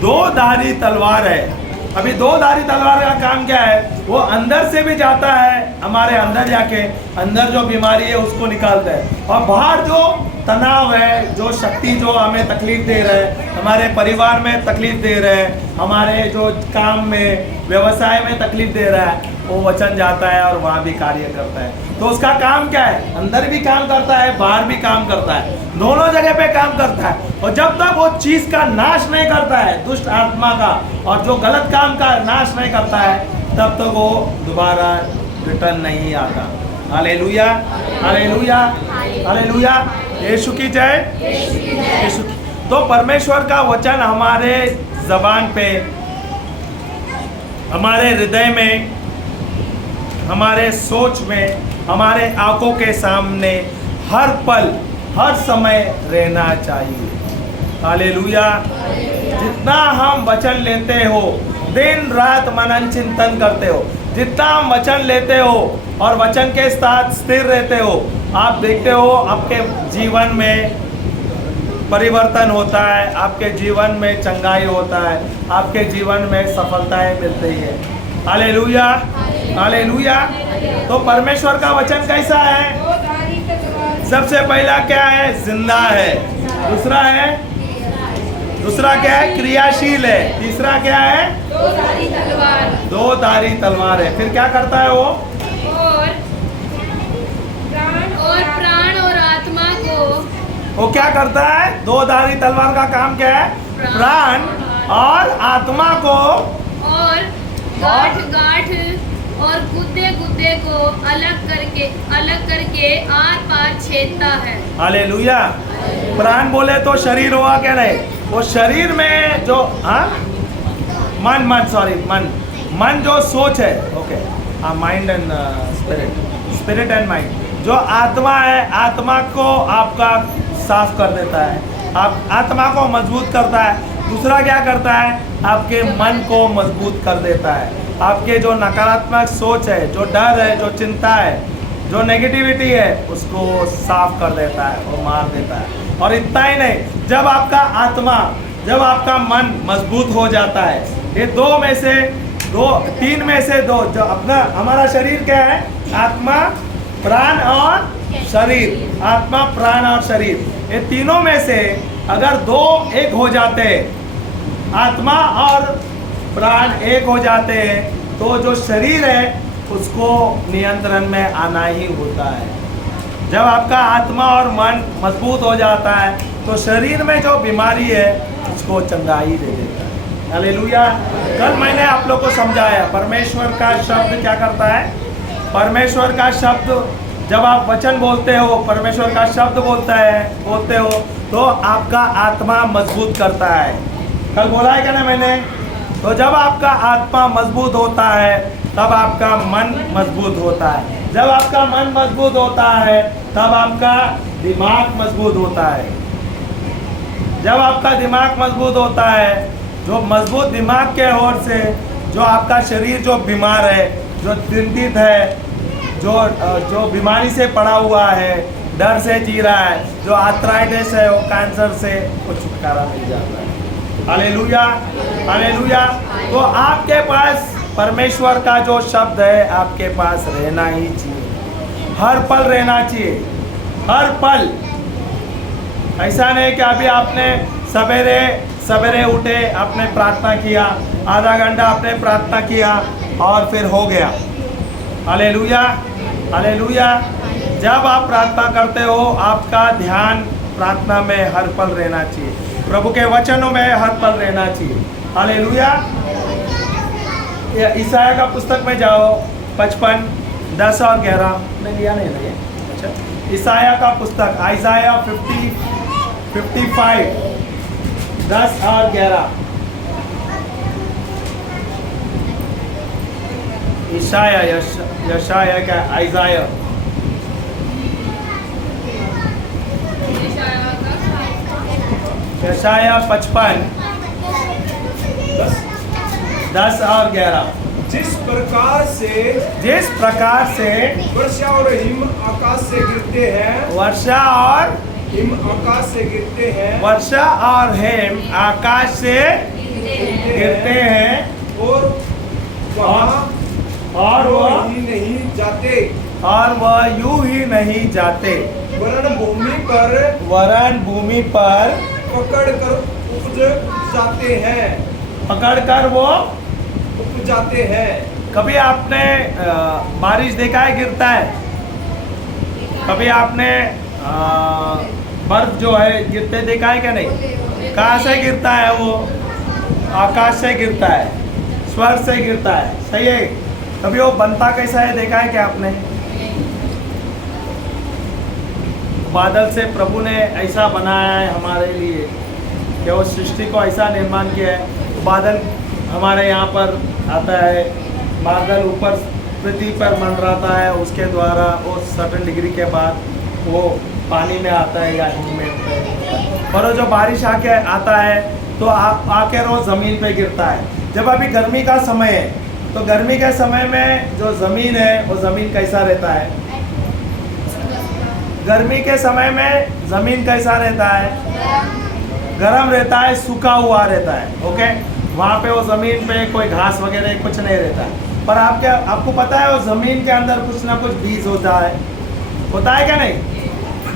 दो धारी तलवार है। अभी दो धारी तलवार का काम क्या है? वो अंदर से भी जाता है, हमारे अंदर जाके अंदर जो बीमारी है उसको निकालता है, और बाहर जो तनाव है, जो शक्ति जो हमें तकलीफ दे रहे हैं, हमारे परिवार में तकलीफ दे रहे हैं, हमारे जो काम में व्यवसाय में तकलीफ दे रहा है, वो वचन जाता है और वहाँ भी कार्य करता है। तो उसका काम क्या है? अंदर भी काम करता है, बाहर भी काम करता है, दोनों जगह पे काम करता है। और जब तक वो चीज का नाश नहीं करता है, दुष्ट आत्मा का और जो गलत काम का नाश नहीं करता है, तब तक वो दोबारा रिटर्न नहीं आता। हालेलुया, हालेलुया, हालेलुया, यीशु की जय, यीशु की। तो परमेश्वर का वचन हमारे जबान पे, हमारे हृदय में, हमारे सोच में, हमारे आंखों के सामने हर पल हर समय रहना चाहिए। हालेलुया। जितना हम वचन लेते हो, दिन रात मनन चिंतन करते हो, जितना हम वचन लेते हो और वचन के साथ स्थिर रहते हो, आप देखते हो आपके जीवन में परिवर्तन होता है, आपके जीवन में चंगाई होता है, आपके जीवन में सफलताएं मिलती है। Hallelujah, hallelujah. तो परमेश्वर का वचन कैसा है? दोधारी तलवार, सबसे पहला क्या है? जिंदा है। दूसरा क्या है? क्रियाशील है। तीसरा क्या है? दोधारी तलवार, दो धारी तलवार है। फिर क्या करता है वो? और प्राण और आत्मा को वो क्या करता है? दो धारी तलवार का काम क्या है? प्राण और आत्मा को और गांठ और गुद्दे को अलग करके आर पार छेदता है। हालेलुया। प्राण बोले तो शरीर हुआ क्या? नहीं, वो शरीर में जो मन जो सोच है, okay, mind and spirit and mind, जो आत्मा है, आत्मा को आपका साफ कर देता है, आप आत्मा को मजबूत करता है। दूसरा क्या करता है? आपके मन को मजबूत कर देता है। आपके जो नकारात्मक सोच है, जो डर है, जो चिंता है, जो नेगेटिविटी है, उसको साफ कर देता है और मार देता है। और इतना ही नहीं, जब आपका मन मजबूत हो जाता है, ये तीन में से दो, जो अपना हमारा शरीर क्या है? आत्मा, प्राण और शरीर। आत्मा, प्राण और शरीर, ये तीनों में से अगर दो एक हो जाते हैं, आत्मा और प्राण एक हो जाते हैं, तो जो शरीर है उसको नियंत्रण में आना ही होता है। जब आपका आत्मा और मन मजबूत हो जाता है, तो शरीर में जो बीमारी है उसको चंगाई दे देता है। हालेलुया। कल मैंने आप लोग को समझाया, परमेश्वर का शब्द क्या करता है? परमेश्वर का शब्द, जब आप वचन बोलते हो, परमेश्वर का शब्द बोलते हो, तो आपका आत्मा मजबूत करता है। कल बोला है क्या ना मैंने? तो जब आपका आत्मा मजबूत होता है, तब आपका मन मजबूत होता है। जब आपका मन मजबूत होता है, तब आपका दिमाग मजबूत होता है। जब आपका दिमाग मजबूत होता है, जो मजबूत दिमाग के ओर से जो आपका शरीर जो बीमार है, जो चिंतित है, जो बीमारी से पड़ा हुआ है, डर से जी रहा है, जो आर्थराइटिस है, वो कैंसर से वो छुटकारा मिल जाता है। Hallelujah, hallelujah. तो आपके पास परमेश्वर का जो शब्द है, आपके पास रहना ही चाहिए, हर पल रहना चाहिए, हर पल। ऐसा नहीं कि अभी आपने सवेरे उठे, आपने प्रार्थना किया, आधा घंटा आपने प्रार्थना किया और फिर हो गया। Hallelujah, hallelujah. जब आप प्रार्थना करते हो, आपका ध्यान प्रार्थना में हर पल रहना चाहिए, प्रभु के वचनों में हर पल रहना चाहिए। हालेलुया। ईसाया का पुस्तक में जाओ, 55, 10 और 11 में लिया नहीं लगे। अच्छा, ईसाया का पुस्तक, आइजाया 55, 10 और 11। यशाया का आइजाया, यशाया 55, 10 और 11। जिस प्रकार से वर्षा और हिम आकाश से गिरते हैं, वर्षा और हिम आकाश से गिरते हैं, वर्षा और हिम आकाश से गिरते हैं, और और यूं वह ही नहीं जाते, और वह यूं ही नहीं जाते, वरन भूमि पर वरन भूमि पर पकड़ कर उपज जाते हैं, पकड़कर वो उपज जाते हैं। कभी आपने बारिश देखा है गिरता है? कभी आपने बर्फ जो है गिरते देखा है क्या नहीं? कहाँ से गिरता है वो? आकाश से गिरता है, स्वर्ग से गिरता है, सही है। कभी वो बनता कैसा है देखा है क्या आपने? बादल से प्रभु ने ऐसा बनाया है हमारे लिए कि वो सृष्टि को ऐसा निर्माण किया है। बादल हमारे यहाँ पर आता है, बादल ऊपर पृथ्वी पर मंडराता है, उसके द्वारा वो सर्टेन डिग्री के बाद वो पानी में आता है या हिम में होता है। और वो जो बारिश आके आता है तो आके रोज ज़मीन पे गिरता है। जब अभी गर्मी का समय है तो गर्मी के समय में जो ज़मीन है वो ज़मीन कैसा रहता है? गर्मी के समय में ज़मीन कैसा रहता है? गर्म रहता है, सूखा हुआ रहता है। ओके, वहाँ पे वो ज़मीन पे कोई घास वगैरह कुछ नहीं रहता है। पर आपको पता है वो ज़मीन के अंदर कुछ ना कुछ बीज होता है क्या नहीं?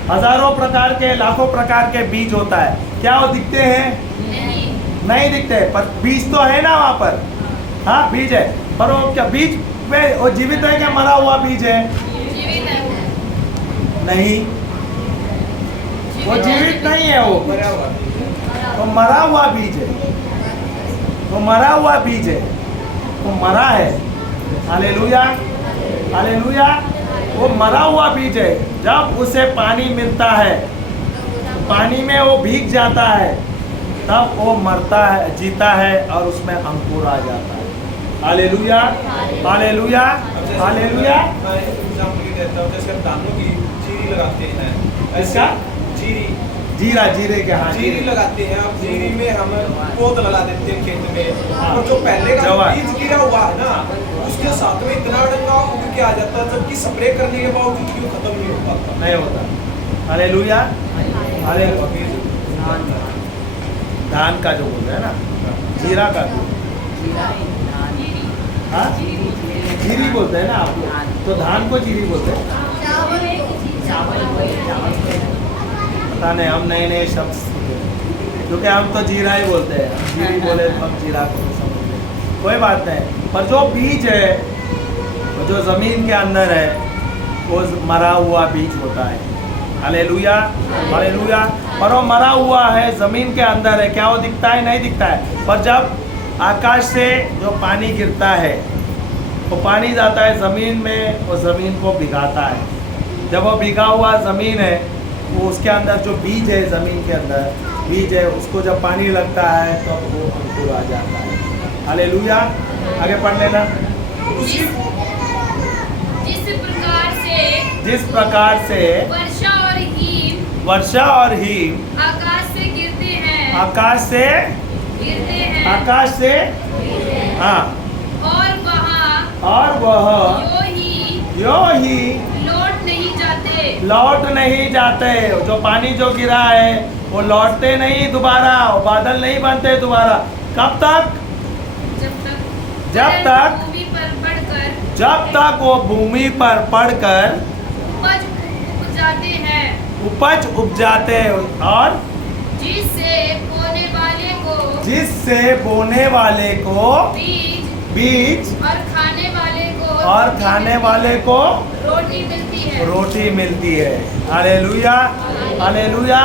हजारों प्रकार के, लाखों प्रकार के बीज होता है। क्या वो दिखते हैं? नहीं दिखते, पर बीज तो है ना वहाँ पर। हाँ, बीज है, पर वो क्या बीज में वो जीवित है क्या मरा हुआ बीज है? नहीं, वो जीवित नहीं है, वो मरा हुआ बीज है। वो मरा हुआ बीज है, वो मरा है। Hallelujah, hallelujah. वो मरा हुआ बीज है। जब उसे पानी मिलता है, पानी में वो भीग जाता है, तब वो मरता है, जीता है और उसमें अंकुर आ जाता है। Hallelujah, hallelujah, hallelujah. मैं एग्जाम्पल देता हूँ, जैसे हम धानों की चीरी लगाते हैं, इसका चीरी, जीरे के, हाँ, जीरी लगाते हैं। अब जीरी में हम पौध लगा देते हैं खेत में, हाँ। और जो पहले का जवार। बीज गिरा हुआ है ना, उसके साथ में इतना डंगा उग के आ जाता है, जबकि स्प्रे करने के बावजूद क्यों खत्म नहीं हो पाता? नहीं होता। Hallelujah, hallelujah. धान का जो बोलते हैं ना, जीरा का भी, हाँ, जीरी बोलते हैं ना आप लोग, तो धान को जीरी बोलते हैं। पता नहीं, हम नए नए शब्द सीखे, क्योंकि हम तो जीरा ही बोलते हैं। हम जीरी बोले तो हम जीरा को समझते हैं, कोई बात नहीं। पर जो बीज है, जो ज़मीन के अंदर है, वो मरा हुआ बीज होता है। Hallelujah, hallelujah. पर वो मरा हुआ है, ज़मीन के अंदर है। क्या वो दिखता है? नहीं दिखता है। पर जब आकाश से जो पानी गिरता है, वो पानी जाता है ज़मीन में, वो ज़मीन को भिगाता है। जब वो भिगा हुआ ज़मीन है, वो उसके अंदर जो बीज है, ज़मीन के अंदर बीज है, उसको जब पानी लगता है तो वो अंकुर आ जाता है। हालेलुया। आगे पढ़ लेना। जिस प्रकार से वर्षा और हिम आकाश से गिरते हैं, आकाश से हाँ, और वह यो ही लौट नहीं जाते। जो पानी जो गिरा है वो लौटते नहीं दोबारा, वो बादल नहीं बनते दोबारा। कब तक? जब तक वो भूमि पर पड़कर उपज उपजाते हैं, और जिससे बोने वाले को बीज और खाने वाले को रोटी मिलती है। हालेलुया, हालेलुया,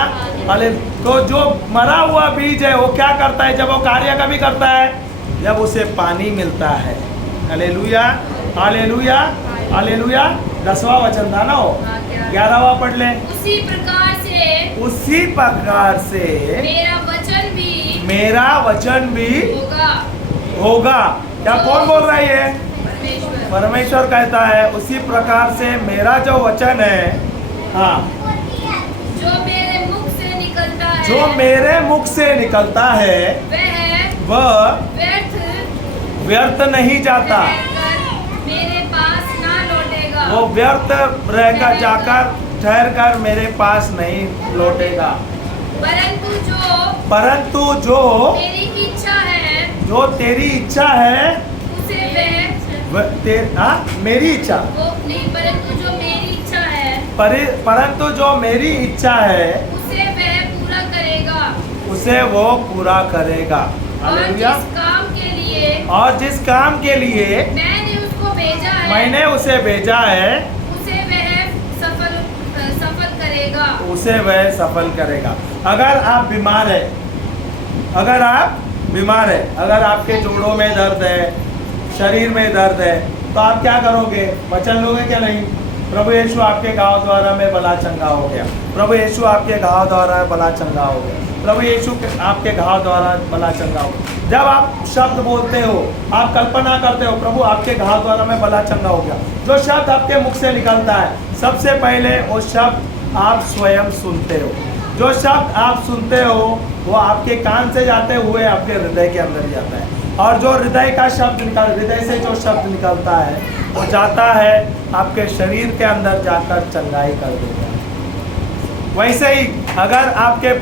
तो जो मरा हुआ बीज है वो क्या करता है? जब वो कार्य कभी करता है जब उसे पानी मिलता है। Hallelujah, hallelujah, hallelujah. 10वां वचन था ना वो, 11वां पढ़ ले। उसी प्रकार से मेरा वचन भी होगा। क्या कौन बोल रहा है? परमेश्वर कहता है उसी प्रकार से मेरा जो वचन है, हाँ, जो मेरे मुख से निकलता है वह व्यर्थ नहीं जाता। मेरे पास ना लौटेगा। वो व्यर्थ रहकर जाकर ठहर कर मेरे पास नहीं लौटेगा, परंतु जो तेरी इच्छा है तेरी इच्छा है मेरी इच्छा, वो नहीं, परंतु जो मेरी इच्छा है परंतु जो मेरी इच्छा है उसे वह पूरा करेगा। उसे वो पूरा करेगा। और हालेलुया। जिस काम के लिए और जिस काम के लिए मैंने उसको भेजा है मैंने उसे भेजा है उसे वह सफल करेगा। उसे वह सफल करेगा। अगर आप बीमार है, अगर आप बीमार है, अगर आपके जोड़ों में दर्द है, शरीर में दर्द है, तो आप क्या करोगे? वचन लोगे क्या नहीं? प्रभु यीशु आपके घाव द्वारा में भला चंगा हो गया। प्रभु यीशु आपके घाव द्वारा भला चंगा हो गया। प्रभु यीशु आपके घाव द्वारा भला चंगा हो गया। जब आप शब्द बोलते हो, आप कल्पना करते हो प्रभु आपके घाव द्वारा में भला चंगा हो गया, जो शब्द आपके मुख से निकलता है, सबसे पहले वो शब्द आप स्वयं सुनते हो। जो शब्द आप सुनते हो वो आपके कान से जाते हुए आपके हृदय के अंदर जाता है, और जो हृदय का शब्द हृदय से जो शब्द निकलता है वो जाता है आपके शरीर के अंदर जाकर चंगाई कर देता है। वैसे ही अगर आपके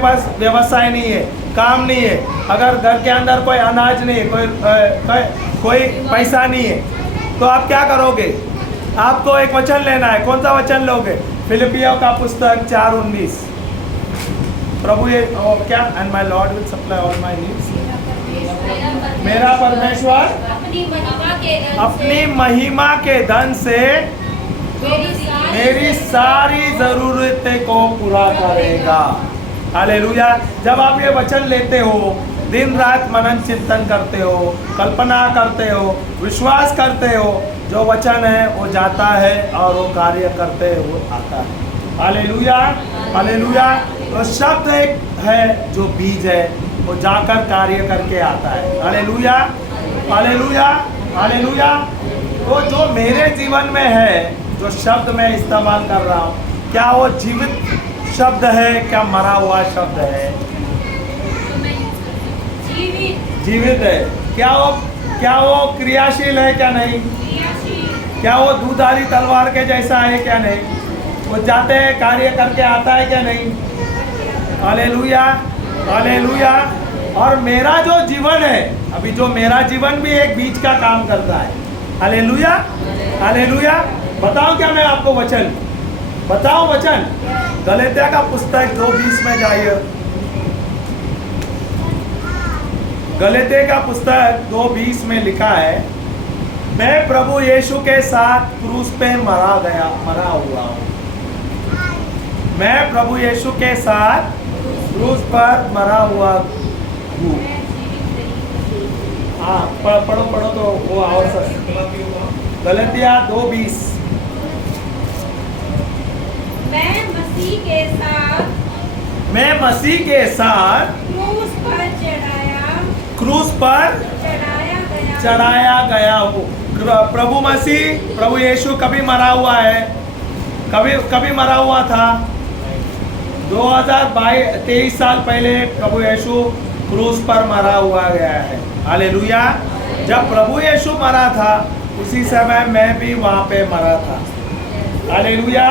पास व्यवसाय नहीं है, काम नहीं है, अगर घर के अंदर कोई अनाज नहीं है, कोई पैसा नहीं है, तो आप क्या करोगे? आपको एक वचन लेना है। कौन सा वचन लोगे? फिलिपियों का पुस्तक 4:19। प्रभु ये क्या? And my Lord will supply all my needs. मेरा परमेश्वर अपनी महिमा के धन से मेरी सारी जरूरतें को पूरा करेगा। हालेलुया। जब आप ये वचन लेते हो, दिन रात मनन चिंतन करते हो, कल्पना करते हो, विश्वास करते हो, जो वचन है वो जाता है और वो कार्य करते हुए आता है। Hallelujah, hallelujah. तो शब्द एक है जो बीज है, वो जाकर कार्य करके आता है। Hallelujah, hallelujah, hallelujah. तो जो मेरे जीवन में है, जो शब्द मैं इस्तेमाल कर रहा हूँ, क्या वो जीवित शब्द है, क्या मरा हुआ शब्द है? जीवित है। क्या वो क्रियाशील है क्या नहीं? क्या वो दूधारी तलवार के जैसा है क्या नहीं? वो जाते हैं कार्य करके आता है क्या नहीं? Hallelujah, hallelujah. और मेरा जो जीवन है, अभी जो मेरा जीवन भी एक बीज का काम करता है। Hallelujah, hallelujah. बताओ क्या मैं आपको वचन बताओ? वचन गलातिया का पुस्तक 2:20 में जाइए। गलातिया का पुस्तक 2:20 में लिखा है, मैं प्रभु यीशु के साथ क्रूस पे मरा हुआ हूँ। मैं प्रभु यीशु के साथ क्रूस पर मरा हुआ हूँ। हाँ, पढ़ो तो वो और गलातिया 2:20। मैं मसीह के साथ क्रूस पर चढ़ाया गया हूँ। प्रभु मसीह, प्रभु यीशु कभी मरा हुआ है? कभी मरा हुआ था? 2023 साल पहले प्रभु यीशु क्रूस पर मरा हुआ गया है। हालेलुया। जब प्रभु यीशु मरा था, उसी समय मैं भी वहाँ पे मरा था। Hallelujah,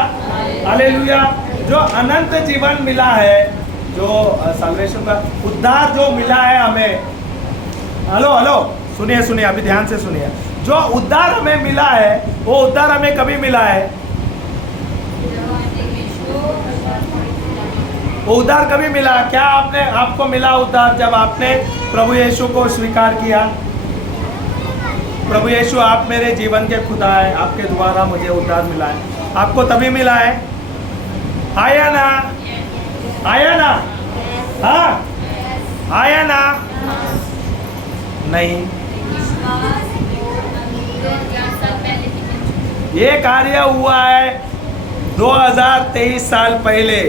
hallelujah. जो अनंत जीवन मिला है, जो सल्वेशन का उद्धार जो मिला है हमें, हेलो हेलो, सुनिए, अभी ध्यान से सुनिए। जो उद्धार हमें मिला है, वो उद्धार हमें कभी मिला है? वो उद्धार कभी मिला? क्या आपको मिला उद्धार जब आपने प्रभु यीशु को स्वीकार किया? प्रभु यीशु, आप मेरे जीवन के खुदा है, आपके द्वारा मुझे उद्धार मिला है। आपको तभी मिला है? आया ना? आया ना? हाँ, आया ना? नहीं। ये कार्य हुआ है 2023 साल पहले,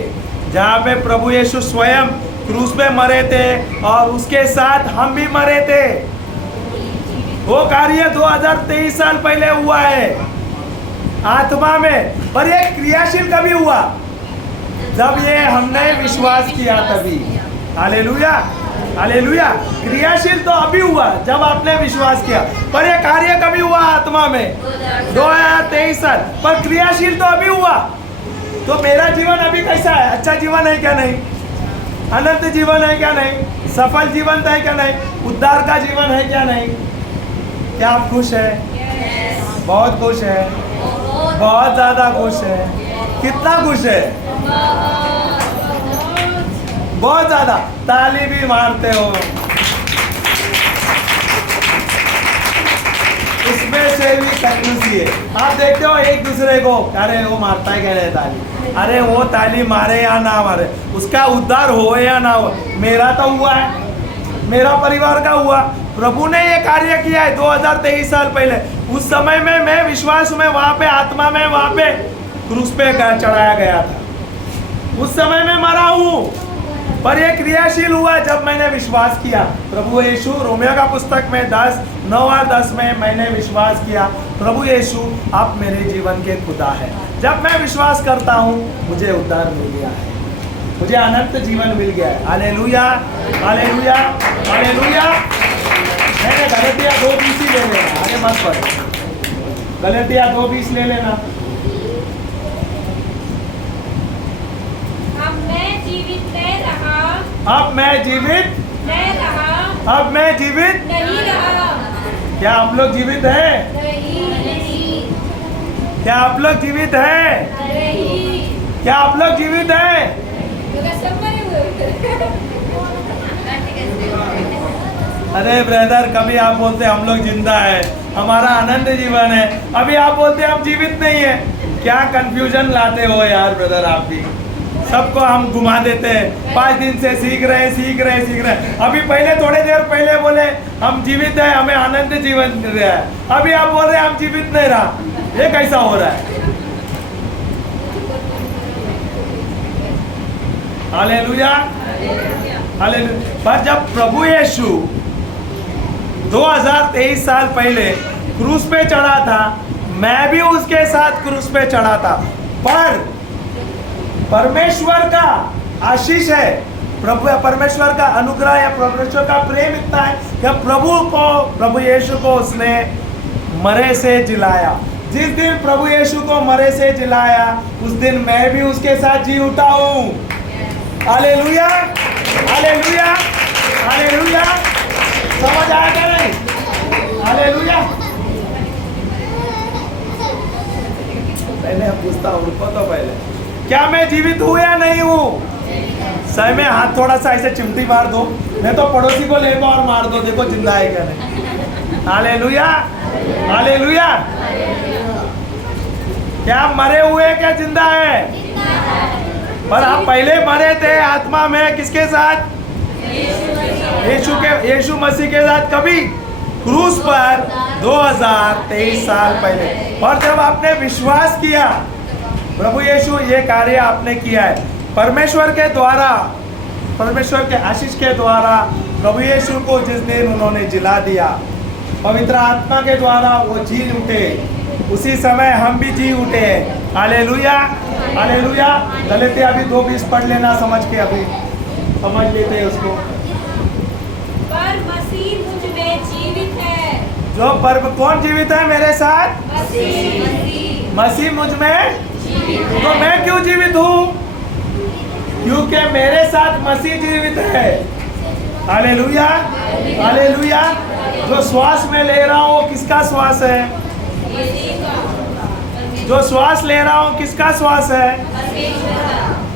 जहाँ पे प्रभु यीशु स्वयं क्रूस पे मरे थे और उसके साथ हम भी मरे थे। वो कार्य 2023 साल पहले हुआ है आत्मा में। पर ये क्रियाशील कभी हुआ? जब ये हमने विश्वास किया तभी। Hallelujah, hallelujah. क्रियाशील तो अभी हुआ जब आपने विश्वास किया, पर ये कार्य कभी हुआ आत्मा में? 2023 साल। पर क्रियाशील तो अभी हुआ। तो मेरा जीवन अभी कैसा है? अच्छा जीवन है क्या नहीं? अनंत जीवन है क्या नहीं, सफल जीवन है क्या नहीं, उद्धार का जीवन है क्या नहीं। क्या आप खुश है? बहुत खुश है, बहुत ज्यादा खुश है। कितना खुश है? बहुत ज्यादा। ताली भी मारते हो। इसमें से भी कंजूसी है। आप देखते हो एक दूसरे को, अरे वो मारता है क्या नहीं ताली, अरे वो ताली मारे या ना मारे, उसका उद्धार हो या ना हो, मेरा तो हुआ है, मेरा परिवार का हुआ। प्रभु ने ये कार्य किया है 2023 साल पहले। उस समय में मैं विश्वास में वहां पे आत्मा में वहां पे क्रूस पे चढ़ाया गया था। उस समय में मरा हूं, पर ये क्रियाशील हुआ जब मैंने विश्वास किया। प्रभु यीशु, रोमियो का पुस्तक में 9 और 10 में मैंने विश्वास किया, प्रभु यीशु आप मेरे जीवन के खुदा है। जब मैं विश्वास करता हूँ मुझे उद्धार मिल गया है, मुझे अनंत जीवन मिल गया है। Hallelujah, hallelujah, hallelujah. मैंने गलतियाँ 2:20 ही ले लेना, आगे मत पढ़ो। गलतियाँ 2:20 ले लेना। अब मैं जीवित नहीं रहा, अब मैं जीवित नहीं रहा, अब मैं जीवित नहीं रहा, क्या आप लोग जीवित हैं? नहीं, क्या आप लोग जीवित हैं? नहीं, क्या आप लोग जीवित हैं? तो सब मरे हुए। अरे ब्रदर, कभी आप बोलते हम लोग जिंदा है, हमारा आनंद जीवन है, अभी आप बोलते हम जीवित नहीं है। क्या कंफ्यूजन लाते हो यार ब्रदर, आप भी सबको हम घुमा देते हैं। 5 दिन से सीख रहे। अभी पहले थोड़ी देर पहले बोले हम जीवित है, हमें आनंद जीवन मिल रहा है, अभी आप बोल रहे हैं हम जीवित नहीं रहा। ये कैसा हो रहा है? Hallelujah, hallelujah. पर जब प्रभु यीशु 2023 साल पहले क्रूस पे चढ़ा था, मैं भी उसके साथ क्रूस पे चढ़ा था। पर परमेश्वर का आशीष है, परमेश्वर का अनुग्रह या परमेश्वर का प्रेम इतना है कि प्रभु यीशु को उसने मरे से जिलाया। जिस दिन प्रभु यीशु को मरे से जिलाया, उस दिन मैं भी उसके साथ जी उठा हूँ। Hallelujah, hallelujah, hallelujah. समझ आया क्या नहीं? हालेलुया। पहले पूछता हूँ, रुको तो पहले, क्या मैं जीवित हूँ या नहीं हूँ? सही में हाथ थोड़ा सा ऐसे चिमटी मार दो, नहीं तो पड़ोसी को ले और मार दो, देखो जिंदा है क्या नहीं। Hallelujah, hallelujah. क्या मरे हुए क्या जिंदा है? पर आप पहले मरे थे आत्मा में, किसके साथ? यीशु मसीह के साथ। कभी? क्रूस पर 2023 साल पहले। और जब आपने विश्वास किया, प्रभु यीशु ये कार्य आपने किया है परमेश्वर के द्वारा, परमेश्वर के आशीष के द्वारा। प्रभु यीशु को जिस दिन उन्होंने जिला दिया, पवित्र आत्मा के द्वारा वो जी उठे, उसी समय हम भी जी उठे हैं। Hallelujah, hallelujah. गलतियाँ अभी 2:20 पढ़ लेना समझ के, अभी समझ लेते हैं उसको। पर मसीह मुझ में जीवित है। जो पर कौन जीवित है मेरे साथ? मसीह मुझ में। तो मैं क्यों जीवित हूँ? क्योंकि मेरे साथ मसीह जीवित है। Hallelujah, hallelujah. जो श्वास में ले रहा हूँ वो किसका श्वास है? जो श्वास ले रहा हूँ किसका श्वास है?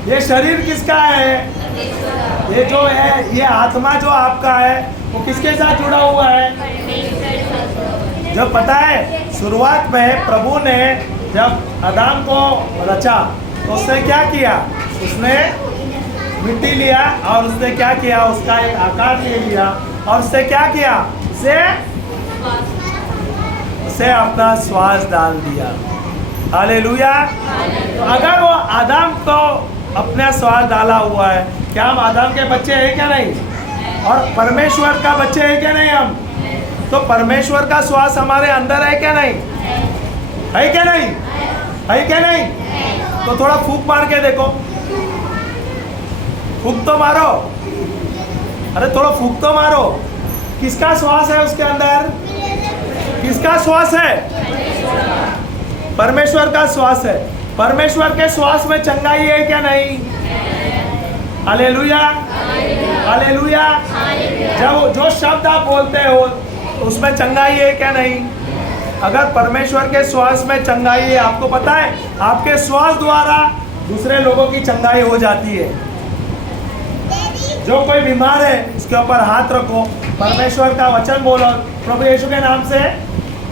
ये शरीर किसका है? ये जो है, ये आत्मा जो आपका है वो किसके साथ जुड़ा हुआ है? जो पता है, शुरुआत में प्रभु ने जब आदम को रचा तो उसने क्या किया? उसने मिट्टी लिया और उसने क्या किया? उसका एक आकार ले लिया और उससे क्या किया? उसे अपना श्वास डाल दिया। हालेलुया। तो अगर वो आदम को अपना श्वास डाला हुआ है, क्या हम आदम के बच्चे हैं क्या नहीं? और परमेश्वर का बच्चे हैं क्या नहीं हम? तो परमेश्वर का श्वास हमारे अंदर है क्या नहीं? है क्या नहीं? है क्या नहीं? तो थोड़ा फूंक मार के देखो, फूंक तो मारो, अरे थोड़ा फूंक तो मारो। किसका श्वास है उसके अंदर? किसका श्वास है? परमेश्वर का श्वास है। परमेश्वर के श्वास में चंगाई है क्या नहीं? Hallelujah, hallelujah. जब जो शब्द आप बोलते हो उसमें चंगाई है क्या नहीं? अगर परमेश्वर के श्वास में चंगाई है, आपको पता है आपके श्वास द्वारा दूसरे लोगों की चंगाई हो जाती है। जो कोई बीमार है उसके ऊपर हाथ रखो, परमेश्वर का वचन बोलो, प्रभु यीशु के नाम से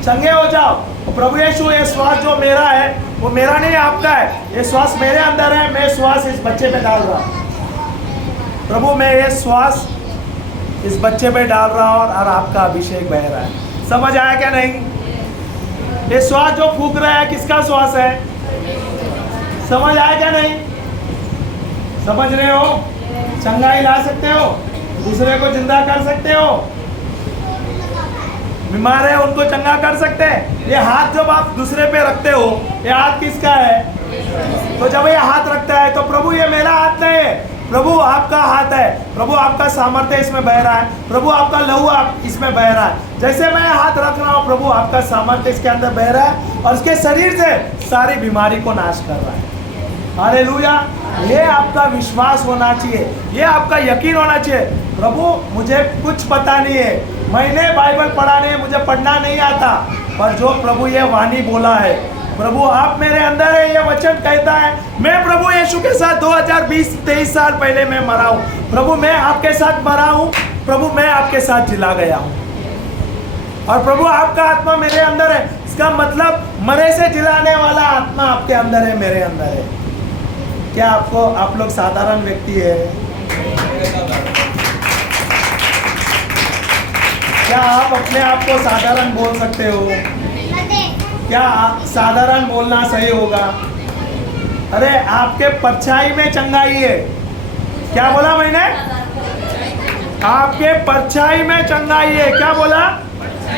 चंगे हो जाओ। प्रभु यीशु, ये श्वास जो मेरा है वो मेरा नहीं आपका है, ये श्वास मेरे अंदर है, मैं श्वास इस बच्चे पे डाल रहा हूँ। प्रभु मैं ये श्वास इस बच्चे पे डाल रहा हूँ और आपका अभिषेक बह रहा है। समझ आया क्या नहीं? ये श्वास जो फूंक रहा है किसका श्वास है? समझ आया क्या नहीं? समझ रहे हो? चंगाई ला सकते हो, दूसरे को जिंदा कर सकते हो, बीमार है उनको चंगा कर सकते हैं। ये हाथ जब आप दूसरे पे रखते हो, ये हाथ किसका है? तो जब ये हाथ रखता है तो प्रभु ये मेरा हाथ नहीं है, प्रभु आपका हाथ है, प्रभु आपका सामर्थ्य इसमें बह रहा है, प्रभु आपका लहू इसमें बह रहा है। जैसे मैं हाथ रख रहा हूँ, प्रभु आपका सामर्थ्य इसके अंदर बह रहा है और इसके शरीर से सारी बीमारी को नाश कर रहा है। हालेलुया। ये आपका विश्वास होना चाहिए, ये आपका यकीन होना चाहिए। प्रभु मुझे कुछ पता नहीं है, मैंने बाइबल पढ़ा नहीं, मुझे पढ़ना नहीं आता, पर जो प्रभु ये वाणी बोला है, प्रभु आप मेरे अंदर है, ये वचन कहता है मैं प्रभु यीशु के साथ 2020-23 साल पहले मैं मरा हूँ। प्रभु मैं आपके साथ मरा हूँ, प्रभु मैं आपके साथ जिला गया हूँ और प्रभु आपका आत्मा मेरे अंदर है। इसका मतलब मरे से जिलाने वाला आत्मा आपके अंदर है, मेरे अंदर है। क्या आप लोग साधारण व्यक्ति है? क्या आप अपने आप को साधारण बोल सकते हो? क्या साधारण बोलना सही होगा? अरे आपके परछाई में चंगाई है। क्या बोला मैंने? आपके परछाई में चंगाई है। क्या बोला?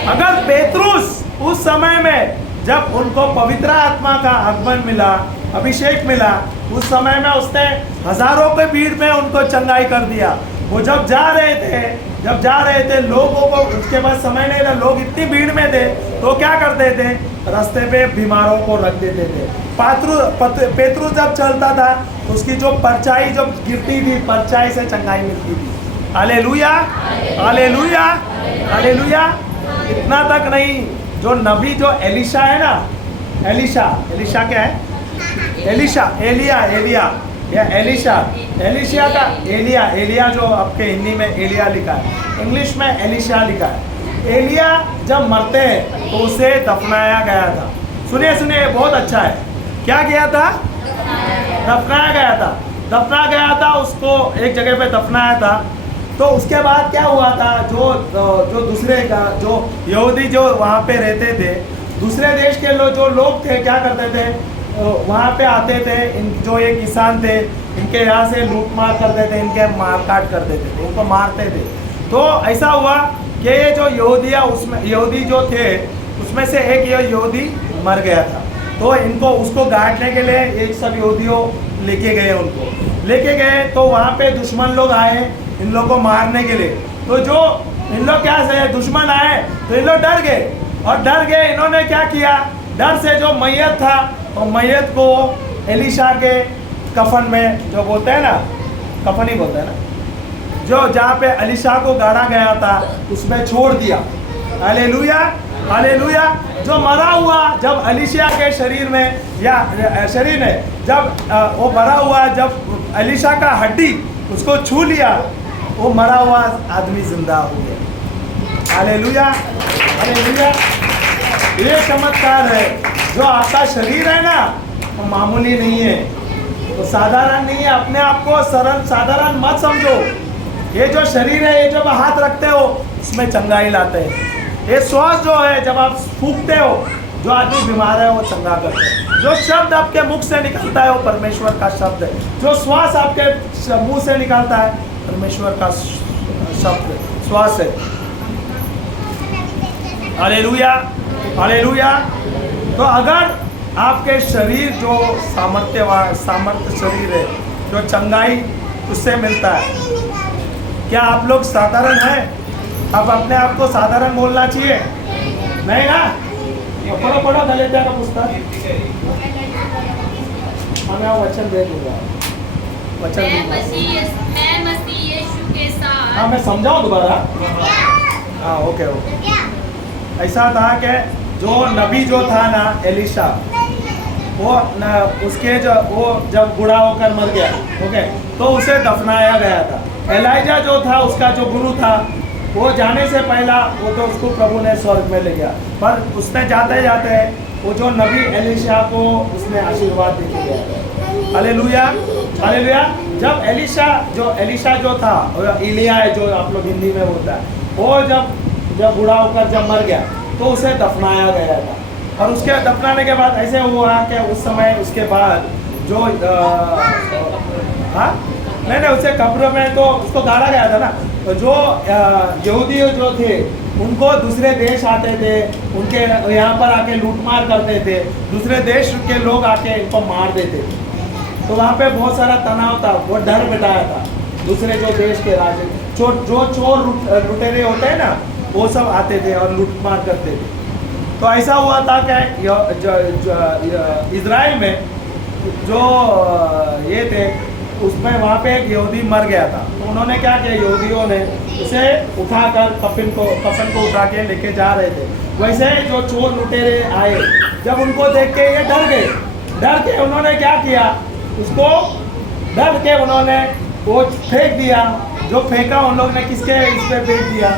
अगर पेतरुस उस समय में जब उनको पवित्र आत्मा का आगमन मिला, अभिषेक मिला, उस समय में उसने हजारों के भीड़ में उनको चंगाई कर दिया। वो जब जा रहे थे लोगों को उसके बाद समय नहीं था, लोग इतनी भीड़ में थे तो क्या करते थे? रास्ते पे बीमारों को रख देते थे। पेतरुस जब चलता था उसकी जो परछाई जब गिरती थी, परछाई से चंगाई मिलती थी। Hallelujah, hallelujah, hallelujah. इतना तक नहीं, जो नबी जो एलिशा है ना, एलिशा क्या है? एलिया जो आपके हिंदी में एलिया लिखा है, इंग्लिश में एलिशा लिखा है। एलिया जब मरते हैं तो उसे दफनाया गया था। सुनिए बहुत अच्छा है। क्या किया था? दफनाया गया था उसको एक जगह पे दफनाया था। तो उसके बाद क्या हुआ था? जो दूसरे का जो यहूदी जो वहाँ पे रहते थे, दूसरे देश के जो लोग थे क्या करते थे? वहाँ पे आते थे, जो ये किसान थे इनके यहाँ से लूट मार करते थे, इनके मार काट कर देते थे, उनको मारते थे। तो ऐसा हुआ कि ये जो यहूदी जो थे उसमें से एक यहूदी मर गया था। तो इनको उसको गाड़ने के लिए एक सब यहूदियों लेके गए तो वहाँ पे दुश्मन लोग आए इन लोग को मारने के लिए। तो जो इन लोग क्या से दुश्मन आए तो इन लोग डर गए। इन्होंने क्या किया? डर से जो मैयत था तो मैयत को एलिशा के कफन में, जो बोलते हैं ना, कफन ही बोलते हैं ना, जो जहाँ पे एलिशा को गाड़ा गया था उसमें छोड़ दिया। Hallelujah, hallelujah. जो मरा हुआ जब एलिशा के शरीर में जब वो मरा हुआ, जब एलिशा का हड्डी उसको छू लिया, वो मरा हुआ आदमी जिंदा हो गया। Hallelujah, hallelujah. ये चमत्कार है। जो आपका शरीर है ना वो मामूली नहीं है, वो साधारण नहीं है। अपने आप को साधारण मत समझो। ये जो शरीर है, ये जब हाथ रखते हो इसमें चंगाई लाते हैं। ये श्वास जो है जब आप फूंकते हो, जो आदमी बीमार है वो चंगा करते हैं। जो शब्द आपके मुख से निकलता है वो परमेश्वर का शब्द है। जो श्वास आपके मुंह से निकलता है परमेश्वर का शब्द श्वास है। Hallelujah, hallelujah. तो अगर आपके शरीर जो सामर्थ्य शरीर है, जो चंगाई उससे मिलता है, क्या आप लोग साधारण हैं? आप अपने आप को साधारण बोलना चाहिए नहीं ना? पढ़ो गलातिया का पुस्तक, मैं वचन दे दूंगा। मैं मसीह यीशु के साथ हाँ, मैं समझाऊँ दोबारा। हाँ, ओके ओके। ऐसा था कि जो नबी जो था ना एलिशा, वो न उसके जो वो जब बूढ़ा होकर मर गया, ओके, तो उसे दफनाया गया था। एलाइजा जो था उसका जो गुरु था, वो जाने से पहला वो तो उसको प्रभु ने स्वर्ग में ले गया, पर उसने जाते जाते वो जो नबी एलिशा को उसने आशीर्वाद दे दिया। Hallelujah hallelujah. जब एलिशा जो था, इलिया है जो आप लोग हिंदी में बोलता है, वो जब बूढ़ा होकर जब मर गया तो उसे दफनाया गया था। और उसके दफनाने के बाद ऐसे हुआ कि उस समय उसके बाद जो हाँ नहीं उसे कब्र में तो उसको गाड़ा गया था ना, तो जो यहूदी जो थे उनको दूसरे देश आते थे, उनके यहाँ पर आके लूटमार करते थे, दूसरे देश के लोग आके इनको मार देते थे। तो वहाँ पे बहुत सारा तनाव था, वो डर बिठाया था दूसरे जो देश के राजे, जो चोर लुटेरे होते हैं ना, वो सब आते थे और लूटमार करते थे। तो ऐसा हुआ था कि इज़राइल में जो ये थे उसमें वहाँ पे एक यहूदी मर गया था। तो उन्होंने क्या किया, यहूदियों ने उसे उठाकर कफन को उठा के लेके जा रहे थे। वैसे जो चोर लुटेरे आए, जब उनको देख के ये डर के उन्होंने क्या किया, उसको डर के उन्होंने वो फेंक दिया। जो फेंका उन लोग ने किसके इस पे फेंक दिया,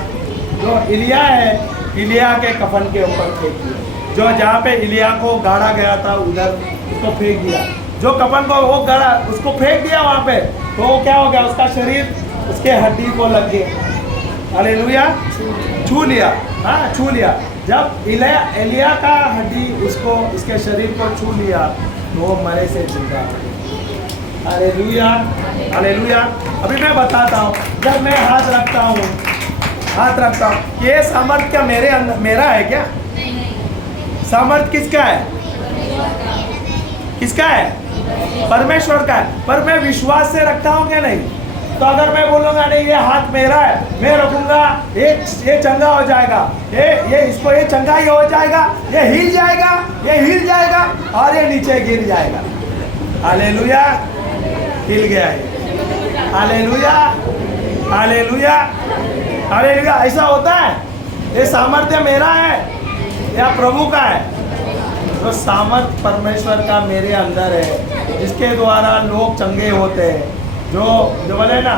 जो इलिया है, इलिया के कफन के ऊपर फेंक दिया। जो जहाँ पे इलिया को गाड़ा गया था उधर उसको फेंक दिया। जो कफन को वो गाड़ा उसको फेंक दिया वहाँ पे, तो वो क्या हो गया, उसका शरीर उसके हड्डी को लग गया। हालेलुया, छू लिया, हाँ छू लिया। जब एलिया का हड्डी उसको इसके शरीर को छू लिया तो वो मरे से जिंदा हो गया। Hallelujah hallelujah. अभी मैं बताता हूँ, जब मैं हाथ रखता हूँ, ये सामर्थ्य क्या मेरा है क्या? सामर्थ्य किसका है? किसका है? परमेश्वर का है। पर मैं विश्वास से रखता हूँ क्या नहीं? तो अगर मैं बोलूँगा नहीं ये हाथ मेरा है, मैं रखूँगा, ये चंगा हो जाएगा, ये चंगा ही हो जाएगा, ये हिल जाएगा और ये नीचे गिर जाएगा। हालेलुया, हिल गया है। Hallelujah hallelujah hallelujah. ऐसा होता है? ये सामर्थ्य मेरा है या प्रभु का है? जो सामर्थ्य परमेश्वर का मेरे अंदर है, जिसके द्वारा लोग चंगे होते हैं, जो बोले ना,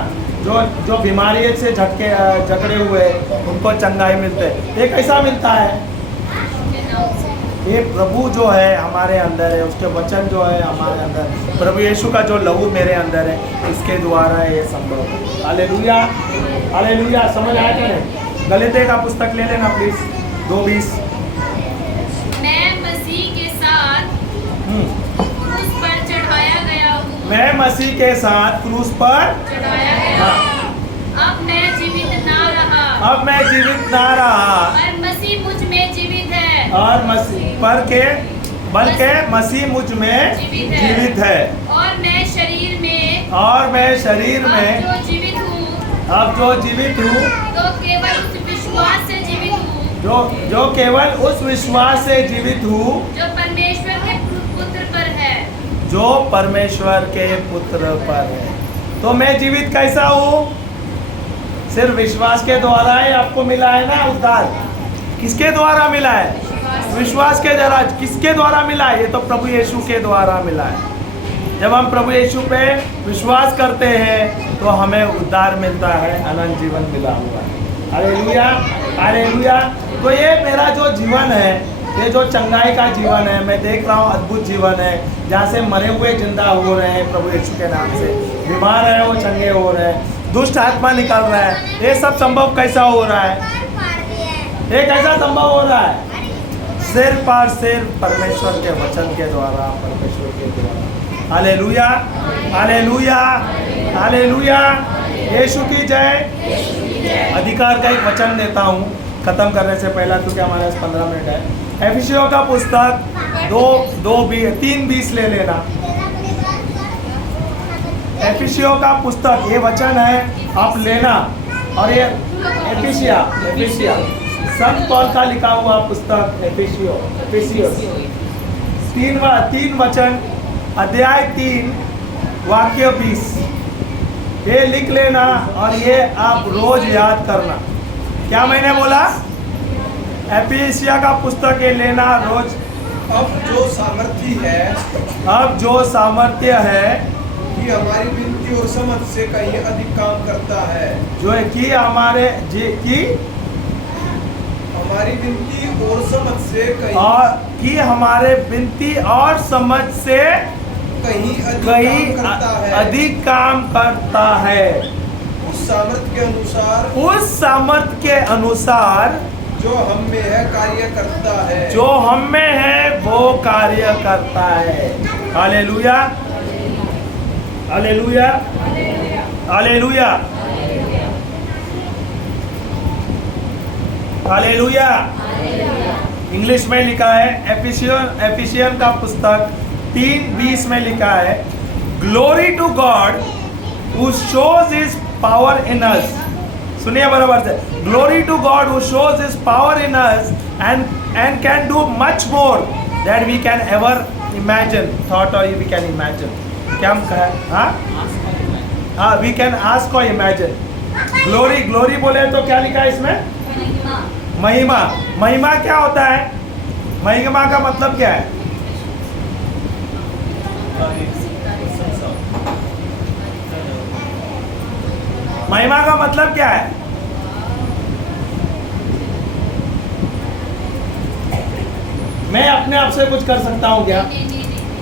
जो बीमारी से जकड़े हुए उनको चंगाई मिलते हैं। ये कैसा मिलता है? ये प्रभु जो है हमारे अंदर है, उसके वचन जो है हमारे अंदर, प्रभु यीशु का जो लहू मेरे अंदर है, इसके द्वारा ये संभव है। Hallelujah hallelujah. समझ आया क्या नहीं? गलीते का पुस्तक ले लेना प्लीज, 2:20। मैं मसीह के साथ क्रूस पर चढ़ाया गया हूँ। मैं मसीह के साथ क्रूस पर चढ़ाया गया हूँ। अब मैं जीवित ना रहा, पर मसीह मुझ में जीवित है। और बल्कि मसीह मुझ में जीवित है। और मैं शरीर में अब जो जीवित हूँ तो केवल उस विश्वास से जीवित हूँ, जो केवल उस विश्वास से जीवित हूँ जो परमेश्वर के पुत्र पर है। जो परमेश्वर के पुत्र पर है। तो मैं जीवित कैसा हूँ? सिर्फ विश्वास के द्वारा ही आपको मिला है ना उद्धार। किसके द्वारा मिला है? विश्वास के द्वारा। किसके द्वारा मिला है? ये तो प्रभु यीशु के द्वारा मिला है। जब हम प्रभु यीशु पे विश्वास करते हैं तो हमें उद्धार मिलता है, अनंत जीवन मिला हुआ है। Hallelujah hallelujah. तो ये मेरा जो जीवन है, ये जो चंगाई का जीवन है, मैं देख रहा हूँ अद्भुत जीवन है, जहाँ से मरे हुए जिंदा हो रहे हैं प्रभु यीशु के नाम से, बीमार है वो चंगे हो रहे हैं, दुष्ट आत्मा निकल रहा है। ये सब संभव कैसा हो रहा है? ये कैसा संभव हो रहा है? सिर्फ और सिर्फ परमेश्वर के वचन के द्वारा, परमेश्वर के द्वारा। Hallelujah hallelujah hallelujah. यीशु की जय। अधिकार का एक वचन देता हूँ खत्म करने से पहला, क्योंकि हमारे पास 15 मिनट है। एफिसियों का पुस्तक 3:20 ले लेना। एफिसियों का पुस्तक, ये वचन है, आप लेना। और ये एफिसिया संत पौल का लिखा हुआ पुस्तक एफिसियोस 3 वचन, अध्याय 3 वाक्य 20। ये लिख लेना और ये आप रोज याद करना। क्या मैंने बोला? एफिसिया का पुस्तक ये लेना रोज। अब जो सामर्थ्य है अब जो सामर्थ्य है कि हमारी विनती और समझ से कहीं अधिक काम करता है, जो है कि हमारे की हमारी विनती और समझ से और कि हमारे विनती और समझ से कहीं अधिक काम करता है। उस सामर्थ्य के अनुसार उस सामर्थ्य के अनुसार जो हम में है कार्य करता है। जो हम में है वो कार्य करता है। Hallelujah, hallelujah, hallelujah, hallelujah. English में लिखा है, एफिसियन का पुस्तक 3:20 में लिखा है, glory to God who shows his power in us. सुनिए बराबर से, glory to God who shows his power in us and can do much more that we can ever imagine, thought or we can imagine. क्या हम कहें? हाँ, we can ask or imagine. Glory, glory बोले तो क्या लिखा है इसमें? महिमा। महिमा क्या होता है? महिमा का मतलब क्या है? महिमा का मतलब क्या है? मैं अपने आप से कुछ कर सकता हूँ क्या?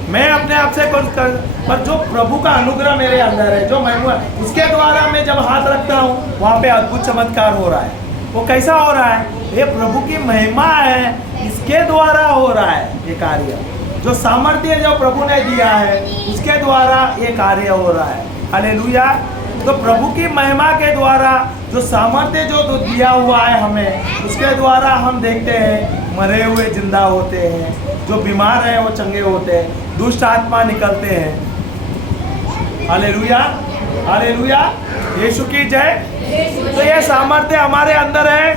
मैं अपने आप से कुछ कर, पर जो प्रभु का अनुग्रह मेरे अंदर है, जो महिमा, उसके द्वारा मैं जब हाथ रखता हूँ वहाँ पे अद्भुत चमत्कार हो रहा है। वो कैसा हो रहा है? ये प्रभु की महिमा है, इसके द्वारा हो रहा है ये कार्य। जो सामर्थ्य जो प्रभु ने दिया है उसके द्वारा ये कार्य हो रहा है। हालेलुया। तो प्रभु की महिमा के द्वारा जो सामर्थ्य जो दिया हुआ है हमें, उसके द्वारा हम देखते हैं मरे हुए जिंदा होते हैं, जो बीमार हैं वो चंगे होते हैं, दुष्ट आत्मा निकलते हैं। हालेलुया, हालेलुया, यीशु की जय। तो ये सामर्थ्य हमारे अंदर है,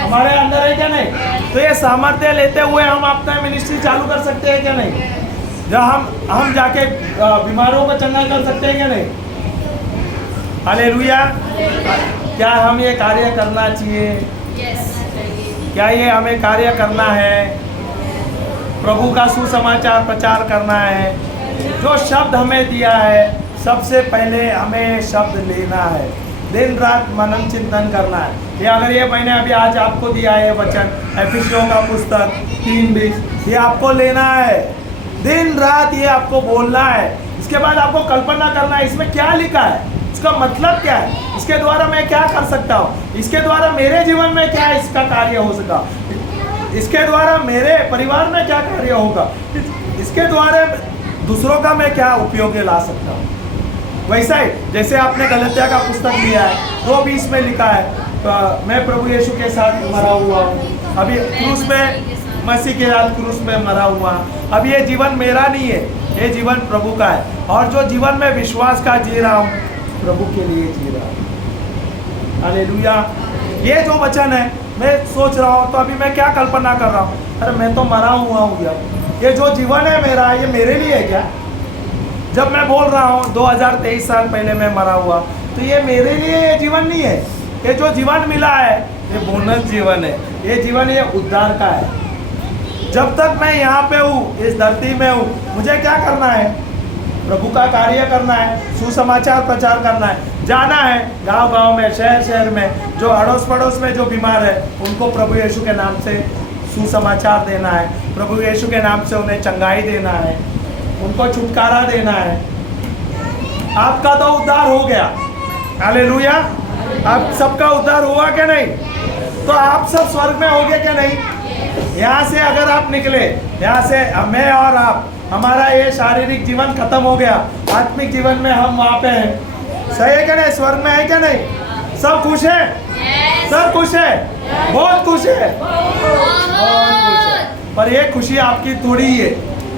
हमारे अंदर है क्या नहीं? तो ये सामर्थ्य लेते हुए हम अपना मिनिस्ट्री चालू कर सकते हैं क्या नहीं? जब हम जाके बीमारों को चंगा कर सकते हैं क्या नहीं? हालेलुया। क्या हम ये कार्य करना चाहिए? क्या ये हमें कार्य करना है? प्रभु का सुसमाचार प्रचार करना है। जो शब्द हमें दिया है, सबसे पहले हमें शब्द लेना है, दिन रात मनन चिंतन करना है। ये अगर ये मैंने अभी आज आपको दिया है वचन, एफिसियों का पुस्तक 3:20, ये आपको लेना है, दिन रात ये आपको बोलना है। इसके बाद आपको कल्पना करना है इसमें क्या लिखा है, इसका मतलब क्या है, इसके द्वारा मैं क्या कर सकता हूँ, इसके द्वारा मेरे जीवन में क्या इसका कार्य हो सका, इसके द्वारा मेरे परिवार में क्या कार्य होगा, इसके द्वारा दूसरों का मैं क्या उपयोग ला सकता हूँ। वैसा ही जैसे आपने गलतिया का पुस्तक लिया है, 2:20 में लिखा है, मैं प्रभु यीशु के साथ मरा हुआ हूँ, अभी क्रूस में, मसीह के साथ क्रूस में मरा हुआ। अब ये जीवन मेरा नहीं है, ये जीवन प्रभु का है, और जो जीवन में विश्वास का जी रहा हूँ, प्रभु के लिए जी रहा हूँ। हालेलुया। ये जो वचन है, मैं सोच रहा हूँ तो अभी मैं क्या कल्पना कर रहा हूँ, अरे मैं तो मरा हुआ हूँ यार, ये जो जीवन है मेरा, ये मेरे लिए है क्या? जब मैं बोल रहा हूँ 2023 साल पहले मैं मरा हुआ, तो ये मेरे लिए ये जीवन नहीं है। ये जो जीवन मिला है ये बोनस जीवन है, ये जीवन ये उद्धार का है। जब तक मैं यहाँ पे हूँ, इस धरती में हूँ, मुझे क्या करना है? प्रभु का कार्य करना है, सुसमाचार प्रचार करना है, जाना है गांव गांव में, शहर शहर में, जो अड़ोस पड़ोस में जो बीमार है उनको प्रभु यीशु के नाम से सुसमाचार देना है, प्रभु यीशु के नाम से उन्हें चंगाई देना है, उनको छुटकारा देना है। आपका तो उद्धार हो गया, हालेलुया। आप सबका उद्धार हुआ क्या नहीं? तो आप सब स्वर्ग में हो गए क्या नहीं? यहाँ से अगर आप निकले, यहाँ से मैं और आप, हमारा ये शारीरिक जीवन खत्म हो गया, आत्मिक जीवन में हम वहाँ पे हैं, सही है क्या नहीं? स्वर्ग में है क्या नहीं? सब खुश है? सब खुश है? बहुत खुश है, बहुत खुश है। पर ये खुशी आपकी थोड़ी ही है,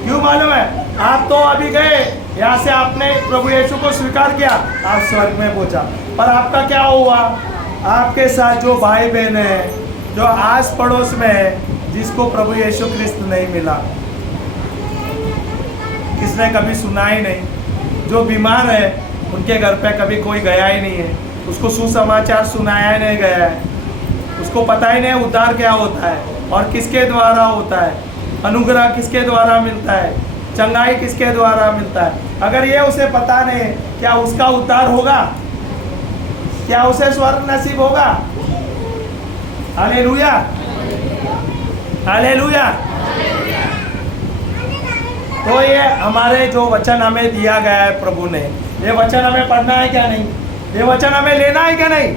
क्यों मालूम है? आप तो अभी गए यहाँ से, आपने प्रभु यीशु को स्वीकार किया, आप स्वर्ग में पहुंचा, पर आपका क्या हुआ? आपके साथ जो भाई बहन है, जो आस पड़ोस में है, जिसको प्रभु यीशु क्रिस्त नहीं मिला, किसने कभी सुना ही नहीं, जो बीमार है, उनके घर पे कभी कोई गया ही नहीं है, उसको सुसमाचार सुनाया ही नहीं गया है, उसको पता ही नहीं उद्धार क्या होता है और किसके द्वारा होता है, अनुग्रह किसके द्वारा मिलता है, चंगाई किसके द्वारा मिलता है। अगर ये उसे पता नहीं, क्या उसका उद्धार होगा? क्या उसे स्वर्ग नसीब होगा? Hallelujah, hallelujah. तो ये हमारे जो वचन हमें दिया गया है प्रभु ने, ये वचन हमें पढ़ना है क्या नहीं? ये वचन हमें लेना है क्या नहीं?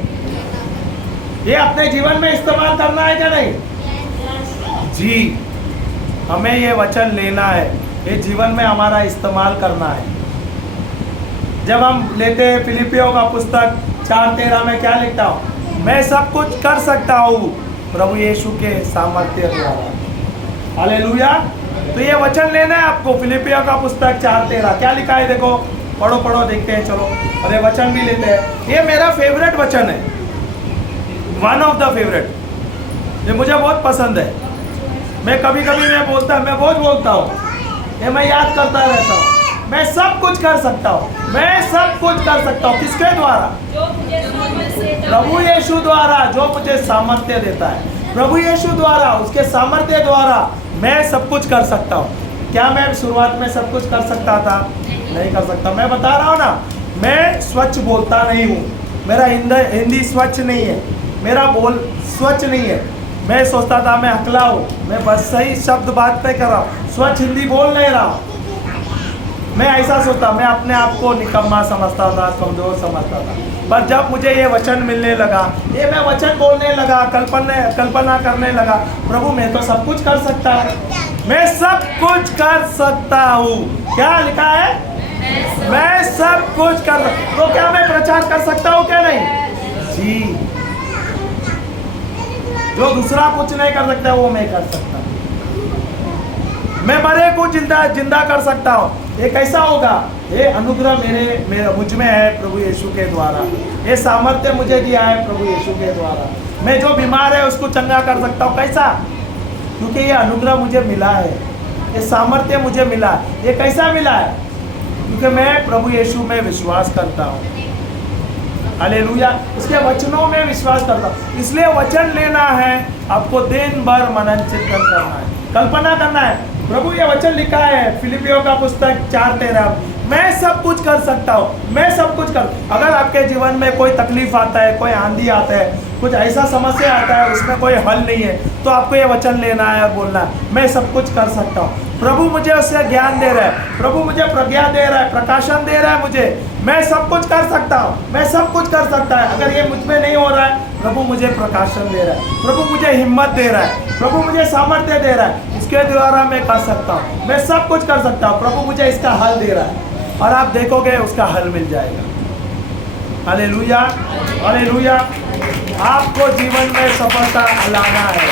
ये अपने जीवन में इस्तेमाल करना है क्या नहीं? जी, हमें ये वचन लेना है, ये जीवन में हमारा इस्तेमाल करना है। जब हम लेते हैं फिलिपियों का पुस्तक 4:13 में क्या लिखता हूँ? मैं सब कुछ कर सकता हूँ प्रभु यीशु के सामर्थ्य द्वारा। हालेलुया। तो ये वचन लेना है आपको। फिलिपियों का पुस्तक 4:13 क्या लिखा है? देखो, पढ़ो पढ़ो, देखते हैं, चलो। अरे वचन भी लेते हैं। ये मेरा फेवरेट वचन है, वन ऑफ द फेवरेट, ये मुझे बहुत पसंद है। मैं कभी कभी मैं बहुत बोलता हूँ, ये मैं याद करता रहता हूँ। मैं सब कुछ कर सकता हूँ, मैं सब कुछ कर सकता हूँ। किसके द्वारा? जो मुझे सामर्थ्य देता है। प्रभु यीशु द्वारा, जो मुझे सामर्थ्य देता है। प्रभु यीशु द्वारा, उसके सामर्थ्य द्वारा मैं सब कुछ कर सकता हूँ। क्या मैं शुरुआत में सब कुछ कर सकता था? नहीं कर सकता। मैं बता रहा हूँ ना, मैं स्वच्छ बोलता नहीं हूँ, मेरा हिंदी स्वच्छ नहीं है, मेरा बोल स्वच्छ नहीं है। मैं सोचता था मैं अकला हूँ, मैं बस सही शब्द बात नहीं कर रहा हूँ, स्वच्छ हिंदी बोल नहीं रहा हूँ। मैं ऐसा सोचता, मैं अपने आप को निकम्मा समझता था, कमजोर समझता था। पर जब मुझे ये वचन मिलने लगा, ये मैं वचन बोलने लगा, कल्पना करने लगा, प्रभु मैं तो सब कुछ कर सकता हूँ, मैं सब कुछ कर सकता हूँ। क्या लिखा है? मैं सब कुछ कर। तो क्या मैं प्रचार कर सकता हूँ क्या नहीं? जी, जो दूसरा कुछ नहीं कर सकता वो मैं कर सकता हूँ। मैं मरे को जिंदा कर सकता हूँ। ये कैसा होगा? ये अनुग्रह मेरे मुझ में है प्रभु यीशु के द्वारा। ये सामर्थ्य मुझे दिया है प्रभु यीशु के द्वारा। मैं जो बीमार है उसको चंगा कर सकता हूँ। कैसा? क्योंकि ये अनुग्रह मुझे मिला है, ये सामर्थ्य मुझे मिला है। ये कैसा मिला है? क्योंकि मैं प्रभु यीशु में विश्वास करता हूँ। हालेलुया। उसके वचनों में विश्वास करता हूँ। इसलिए वचन लेना है, आपको दिन भर मनन चिंतन करना है, कल्पना करना है। प्रभु ये वचन लिखा है फिलिपियों का पुस्तक 4:13, मैं सब कुछ कर सकता हूँ, मैं सब कुछ कर। अगर आपके जीवन में कोई तकलीफ आता है, कोई आंधी आता है, कुछ ऐसा समस्या आता है उसमें कोई हल नहीं है, तो आपको ये वचन लेना है और बोलना है मैं सब कुछ कर सकता हूँ। प्रभु मुझे उससे ज्ञान दे रहा है, प्रभु मुझे प्रज्ञा दे रहा है, प्रकाशन दे रहा है मुझे, मैं सब कुछ कर सकता हूँ, मैं सब कुछ कर सकता है। अगर ये मुझ में नहीं हो रहा है, प्रभु मुझे प्रकाशन दे रहा है, प्रभु मुझे हिम्मत दे रहा है, प्रभु मुझे सामर्थ्य दे रहा है, इसके द्वारा मैं कर सकता हूँ, मैं सब कुछ कर सकता हूँ। प्रभु मुझे इसका हल दे रहा है और आप देखोगे उसका हल मिल जाएगा। Hallelujah, hallelujah. आपको जीवन में सफलता लाना है,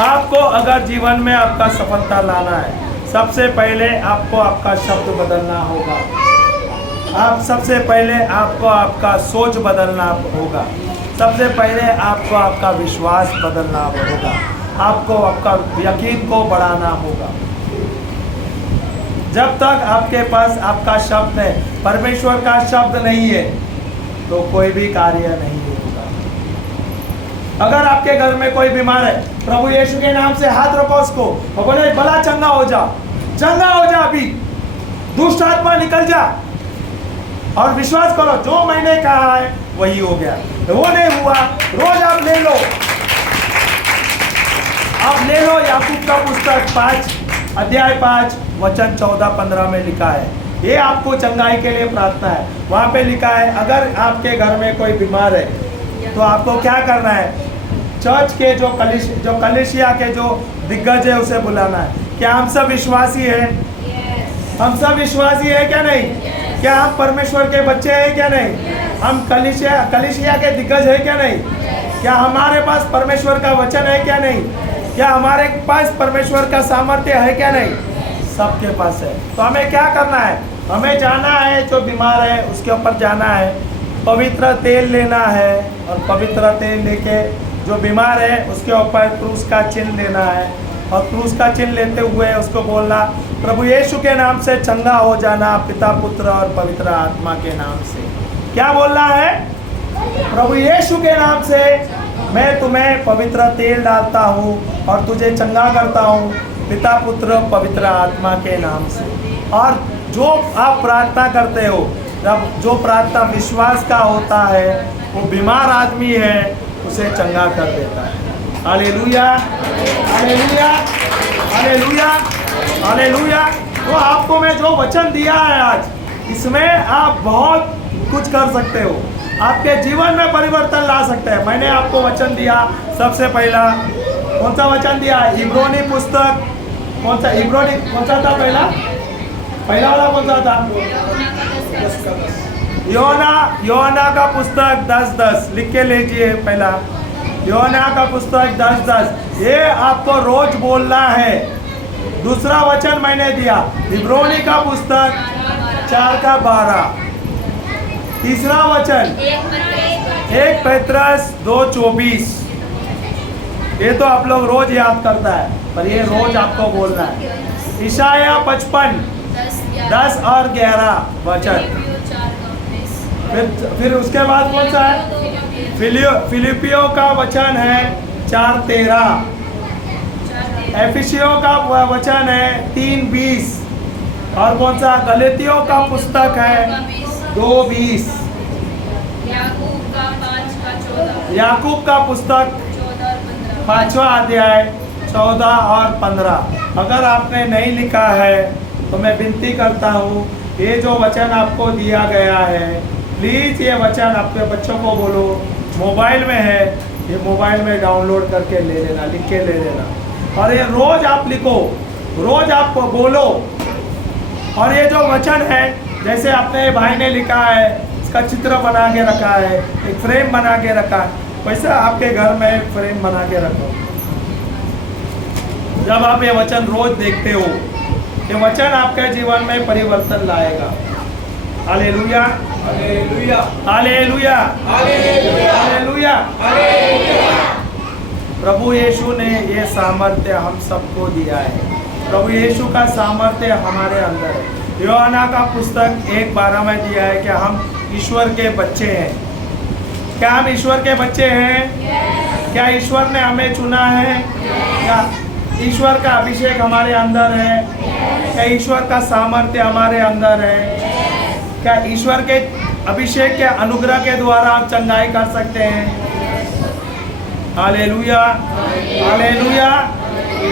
आपको अगर जीवन में आपका सफलता लाना है, सबसे पहले आपको आपका शब्द बदलना होगा। आप सबसे पहले आपको आपका सोच बदलना होगा, सबसे पहले आपको आपका विश्वास बदलना होगा, आपको आपका यकीन को बढ़ाना होगा। जब तक आपके पास आपका शब्द है, परमेश्वर का शब्द नहीं है, तो कोई भी कार्य नहीं होगा। अगर आपके घर में कोई बीमार है, प्रभु यीशु के नाम से हाथ रखो उसको और बोले भला चंगा हो जा, चंगा हो जा, अभी दुष्ट आत्मा निकल जा। और विश्वास करो जो मैंने कहा है वही हो गया। वो नहीं हुआ, रोज आप ले लो, आप ले लो। याकूब का पुस्तक 5 अध्याय 5 वचन 14-15 में लिखा है, ये आपको चंगाई के लिए प्रार्थना है। वहाँ पे लिखा है अगर आपके घर में कोई बीमार है तो आपको क्या करना है? चर्च के जो कलीसिया के जो दिग्गज है उसे बुलाना है। क्या हम सब विश्वासी हैं? हम सब विश्वासी है क्या नहीं? क्या हम परमेश्वर के बच्चे हैं क्या नहीं? हम कलीसिया के दिग्गज है क्या नहीं? क्या हमारे पास परमेश्वर का वचन है क्या नहीं? क्या हमारे पास परमेश्वर का सामर्थ्य है क्या नहीं? सबके पास है। तो हमें क्या करना है? हमें जाना है, जो बीमार है उसके ऊपर जाना है, पवित्र तेल लेना है और पवित्र तेल लेके जो बीमार है उसके ऊपर क्रूस का चिन्ह लेना है और क्रूस का चिन्ह लेते हुए उसको बोलना, प्रभु यीशु के नाम से चंगा हो जाना, पिता पुत्र और पवित्र आत्मा के नाम से। क्या बोलना है? प्रभु यीशु के नाम से मैं तुम्हें पवित्र तेल डालता हूँ और तुझे चंगा करता हूँ, पिता पुत्र पवित्र आत्मा के नाम से। और जो आप प्रार्थना करते हो, जब जो प्रार्थना विश्वास का होता है, वो बीमार आदमी है उसे चंगा कर देता है। Hallelujah, hallelujah, hallelujah, hallelujah. तो आपको मैं जो वचन दिया है आज, इसमें आप बहुत कुछ कर सकते हो, आपके जीवन में परिवर्तन ला सकते हैं। मैंने आपको वचन दिया, सबसे पहला कौन सा वचन दिया? इब्रानी पुस्तक, कौन सा इब्रानी, कौन सा था पहला वाला कौन सा था? योना का पुस्तक 10:10 लिख के लीजिए। पहला योना का पुस्तक 10:10, ये आपको रोज बोलना है। दूसरा वचन मैंने दिया इब्रानी का पुस्तक 4:12। तीसरा वचन 1 पतरस 2:24। ये तो आप लोग रोज याद करता है, पर ये रोज आपको बोलना है। इशाया 55 10 और 11 वचन। फिर उसके बाद कौन सा है? फिलिपियों का वचन है 4:13। एफिसियों का वचन है 3:20। और कौन सा? गलातियों का पुस्तक है 2:20। याकूब का पुस्तक 5वां अध्याय 14 और 15। अगर आपने नहीं लिखा है तो मैं विनती करता हूँ, ये जो वचन आपको दिया गया है, प्लीज़ ये वचन अपने बच्चों को बोलो। मोबाइल में है, ये मोबाइल में डाउनलोड करके ले लेना, लिख के ले लेना। और ये रोज आप लिखो, रोज आप बोलो। और ये जो वचन है, जैसे अपने भाई ने लिखा है, इसका चित्र बना के रखा है, एक फ्रेम बना के रखा है, वैसे आपके घर में एक फ्रेम बना के रखो। जब आप ये वचन रोज देखते हो, ये वचन आपके जीवन में परिवर्तन लाएगा। Hallelujah, hallelujah, hallelujah, hallelujah, hallelujah. प्रभु यीशु ने ये सामर्थ्य हम सबको दिया है। प्रभु यीशु का सामर्थ्य हमारे अंदर है। यूहन्ना का पुस्तक 1:12 में दिया है कि हम ईश्वर के बच्चे हैं। क्या हम ईश्वर के बच्चे हैं? क्या ईश्वर ने हमें चुना है? क्या ईश्वर का अभिषेक हमारे अंदर है? क्या ईश्वर का सामर्थ्य हमारे अंदर है? क्या ईश्वर के अभिषेक के अनुग्रह के द्वारा हम चंगाई कर सकते हैं? Hallelujah, hallelujah,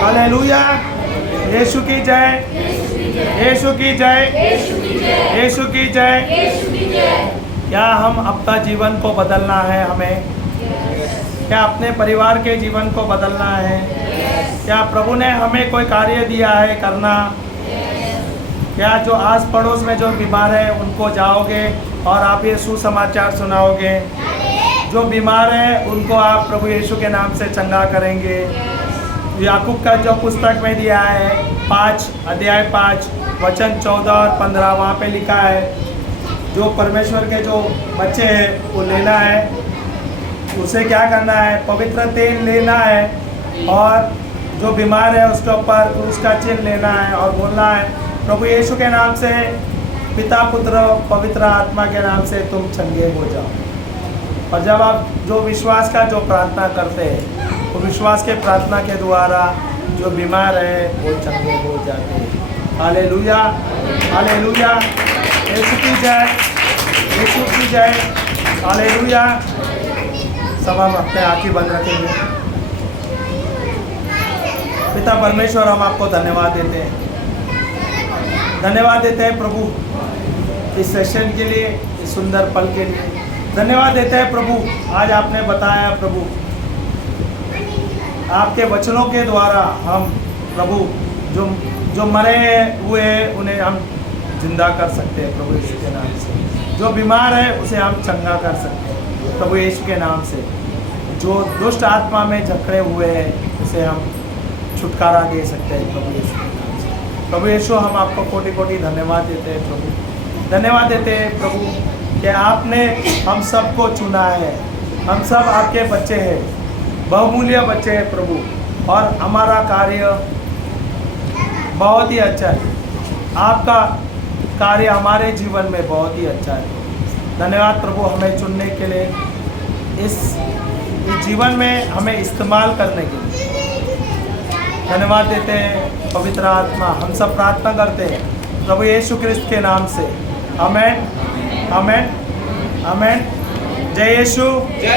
hallelujah. यीशु की जय, यीशु की जय, यीशु की जय। क्या हम अपना जीवन को बदलना है हमें? क्या अपने परिवार के जीवन को बदलना है? क्या प्रभु ने हमें कोई कार्य दिया है करना? क्या जो आस पड़ोस में जो बीमार है उनको जाओगे और आप ये सुसमाचार सुनाओगे? जो बीमार है उनको आप प्रभु यीशु के नाम से चंगा करेंगे। याकूब का जो पुस्तक में दिया है 5 अध्याय 5 वचन 14 और 15, वहाँ पे लिखा है जो परमेश्वर के जो बच्चे हैं वो लेना है, उसे क्या करना है? पवित्र तेल लेना है और जो बीमार है उसके ऊपर उसका चिन्ह लेना है और बोलना है, प्रभु यीशु के नाम से, पिता पुत्र पवित्र आत्मा के नाम से तुम चंगे हो जाओ। और जब आप जो विश्वास का जो प्रार्थना करते हैं, तो विश्वास के प्रार्थना के द्वारा जो बीमार है वो चंगे हो जाते हैं। Hallelujah, hallelujah. यीशु की जय, यीशु की जय। हालेलुया। सब हम अपने आँखें बंद रखेंगे। पिता परमेश्वर, हम आपको धन्यवाद देते हैं, धन्यवाद देते हैं प्रभु इस सेशन के लिए, इस सुंदर पल के लिए धन्यवाद देते हैं प्रभु। आज आपने बताया प्रभु, आपके वचनों के द्वारा हम प्रभु जो मरे हुए हैं उन्हें हम जिंदा कर सकते हैं प्रभु यीशु के नाम से। जो बीमार है उसे हम चंगा कर सकते हैं प्रभु यीशु के नाम से। जो दुष्ट आत्मा में जकड़े हुए हैं उसे हम छुटकारा दे सकते हैं प्रभु यीशु के नाम से। प्रभु यीशु, हम आपको कोटि कोटि धन्यवाद देते हैं प्रभु, धन्यवाद देते हैं प्रभु कि आपने हम सबको चुना है। हम सब आपके बच्चे हैं, बहुमूल्य बच्चे हैं प्रभु। और हमारा कार्य बहुत ही अच्छा है। आपका कार्य हमारे जीवन में बहुत ही अच्छा है। धन्यवाद प्रभु, हमें चुनने के लिए, इस जीवन में हमें इस्तेमाल करने के लिए धन्यवाद देते हैं। पवित्र आत्मा, हम सब प्रार्थना करते हैं प्रभु यीशु क्रिस्त के नाम से। आमेन, आमेन, आमेन। जय यीशु।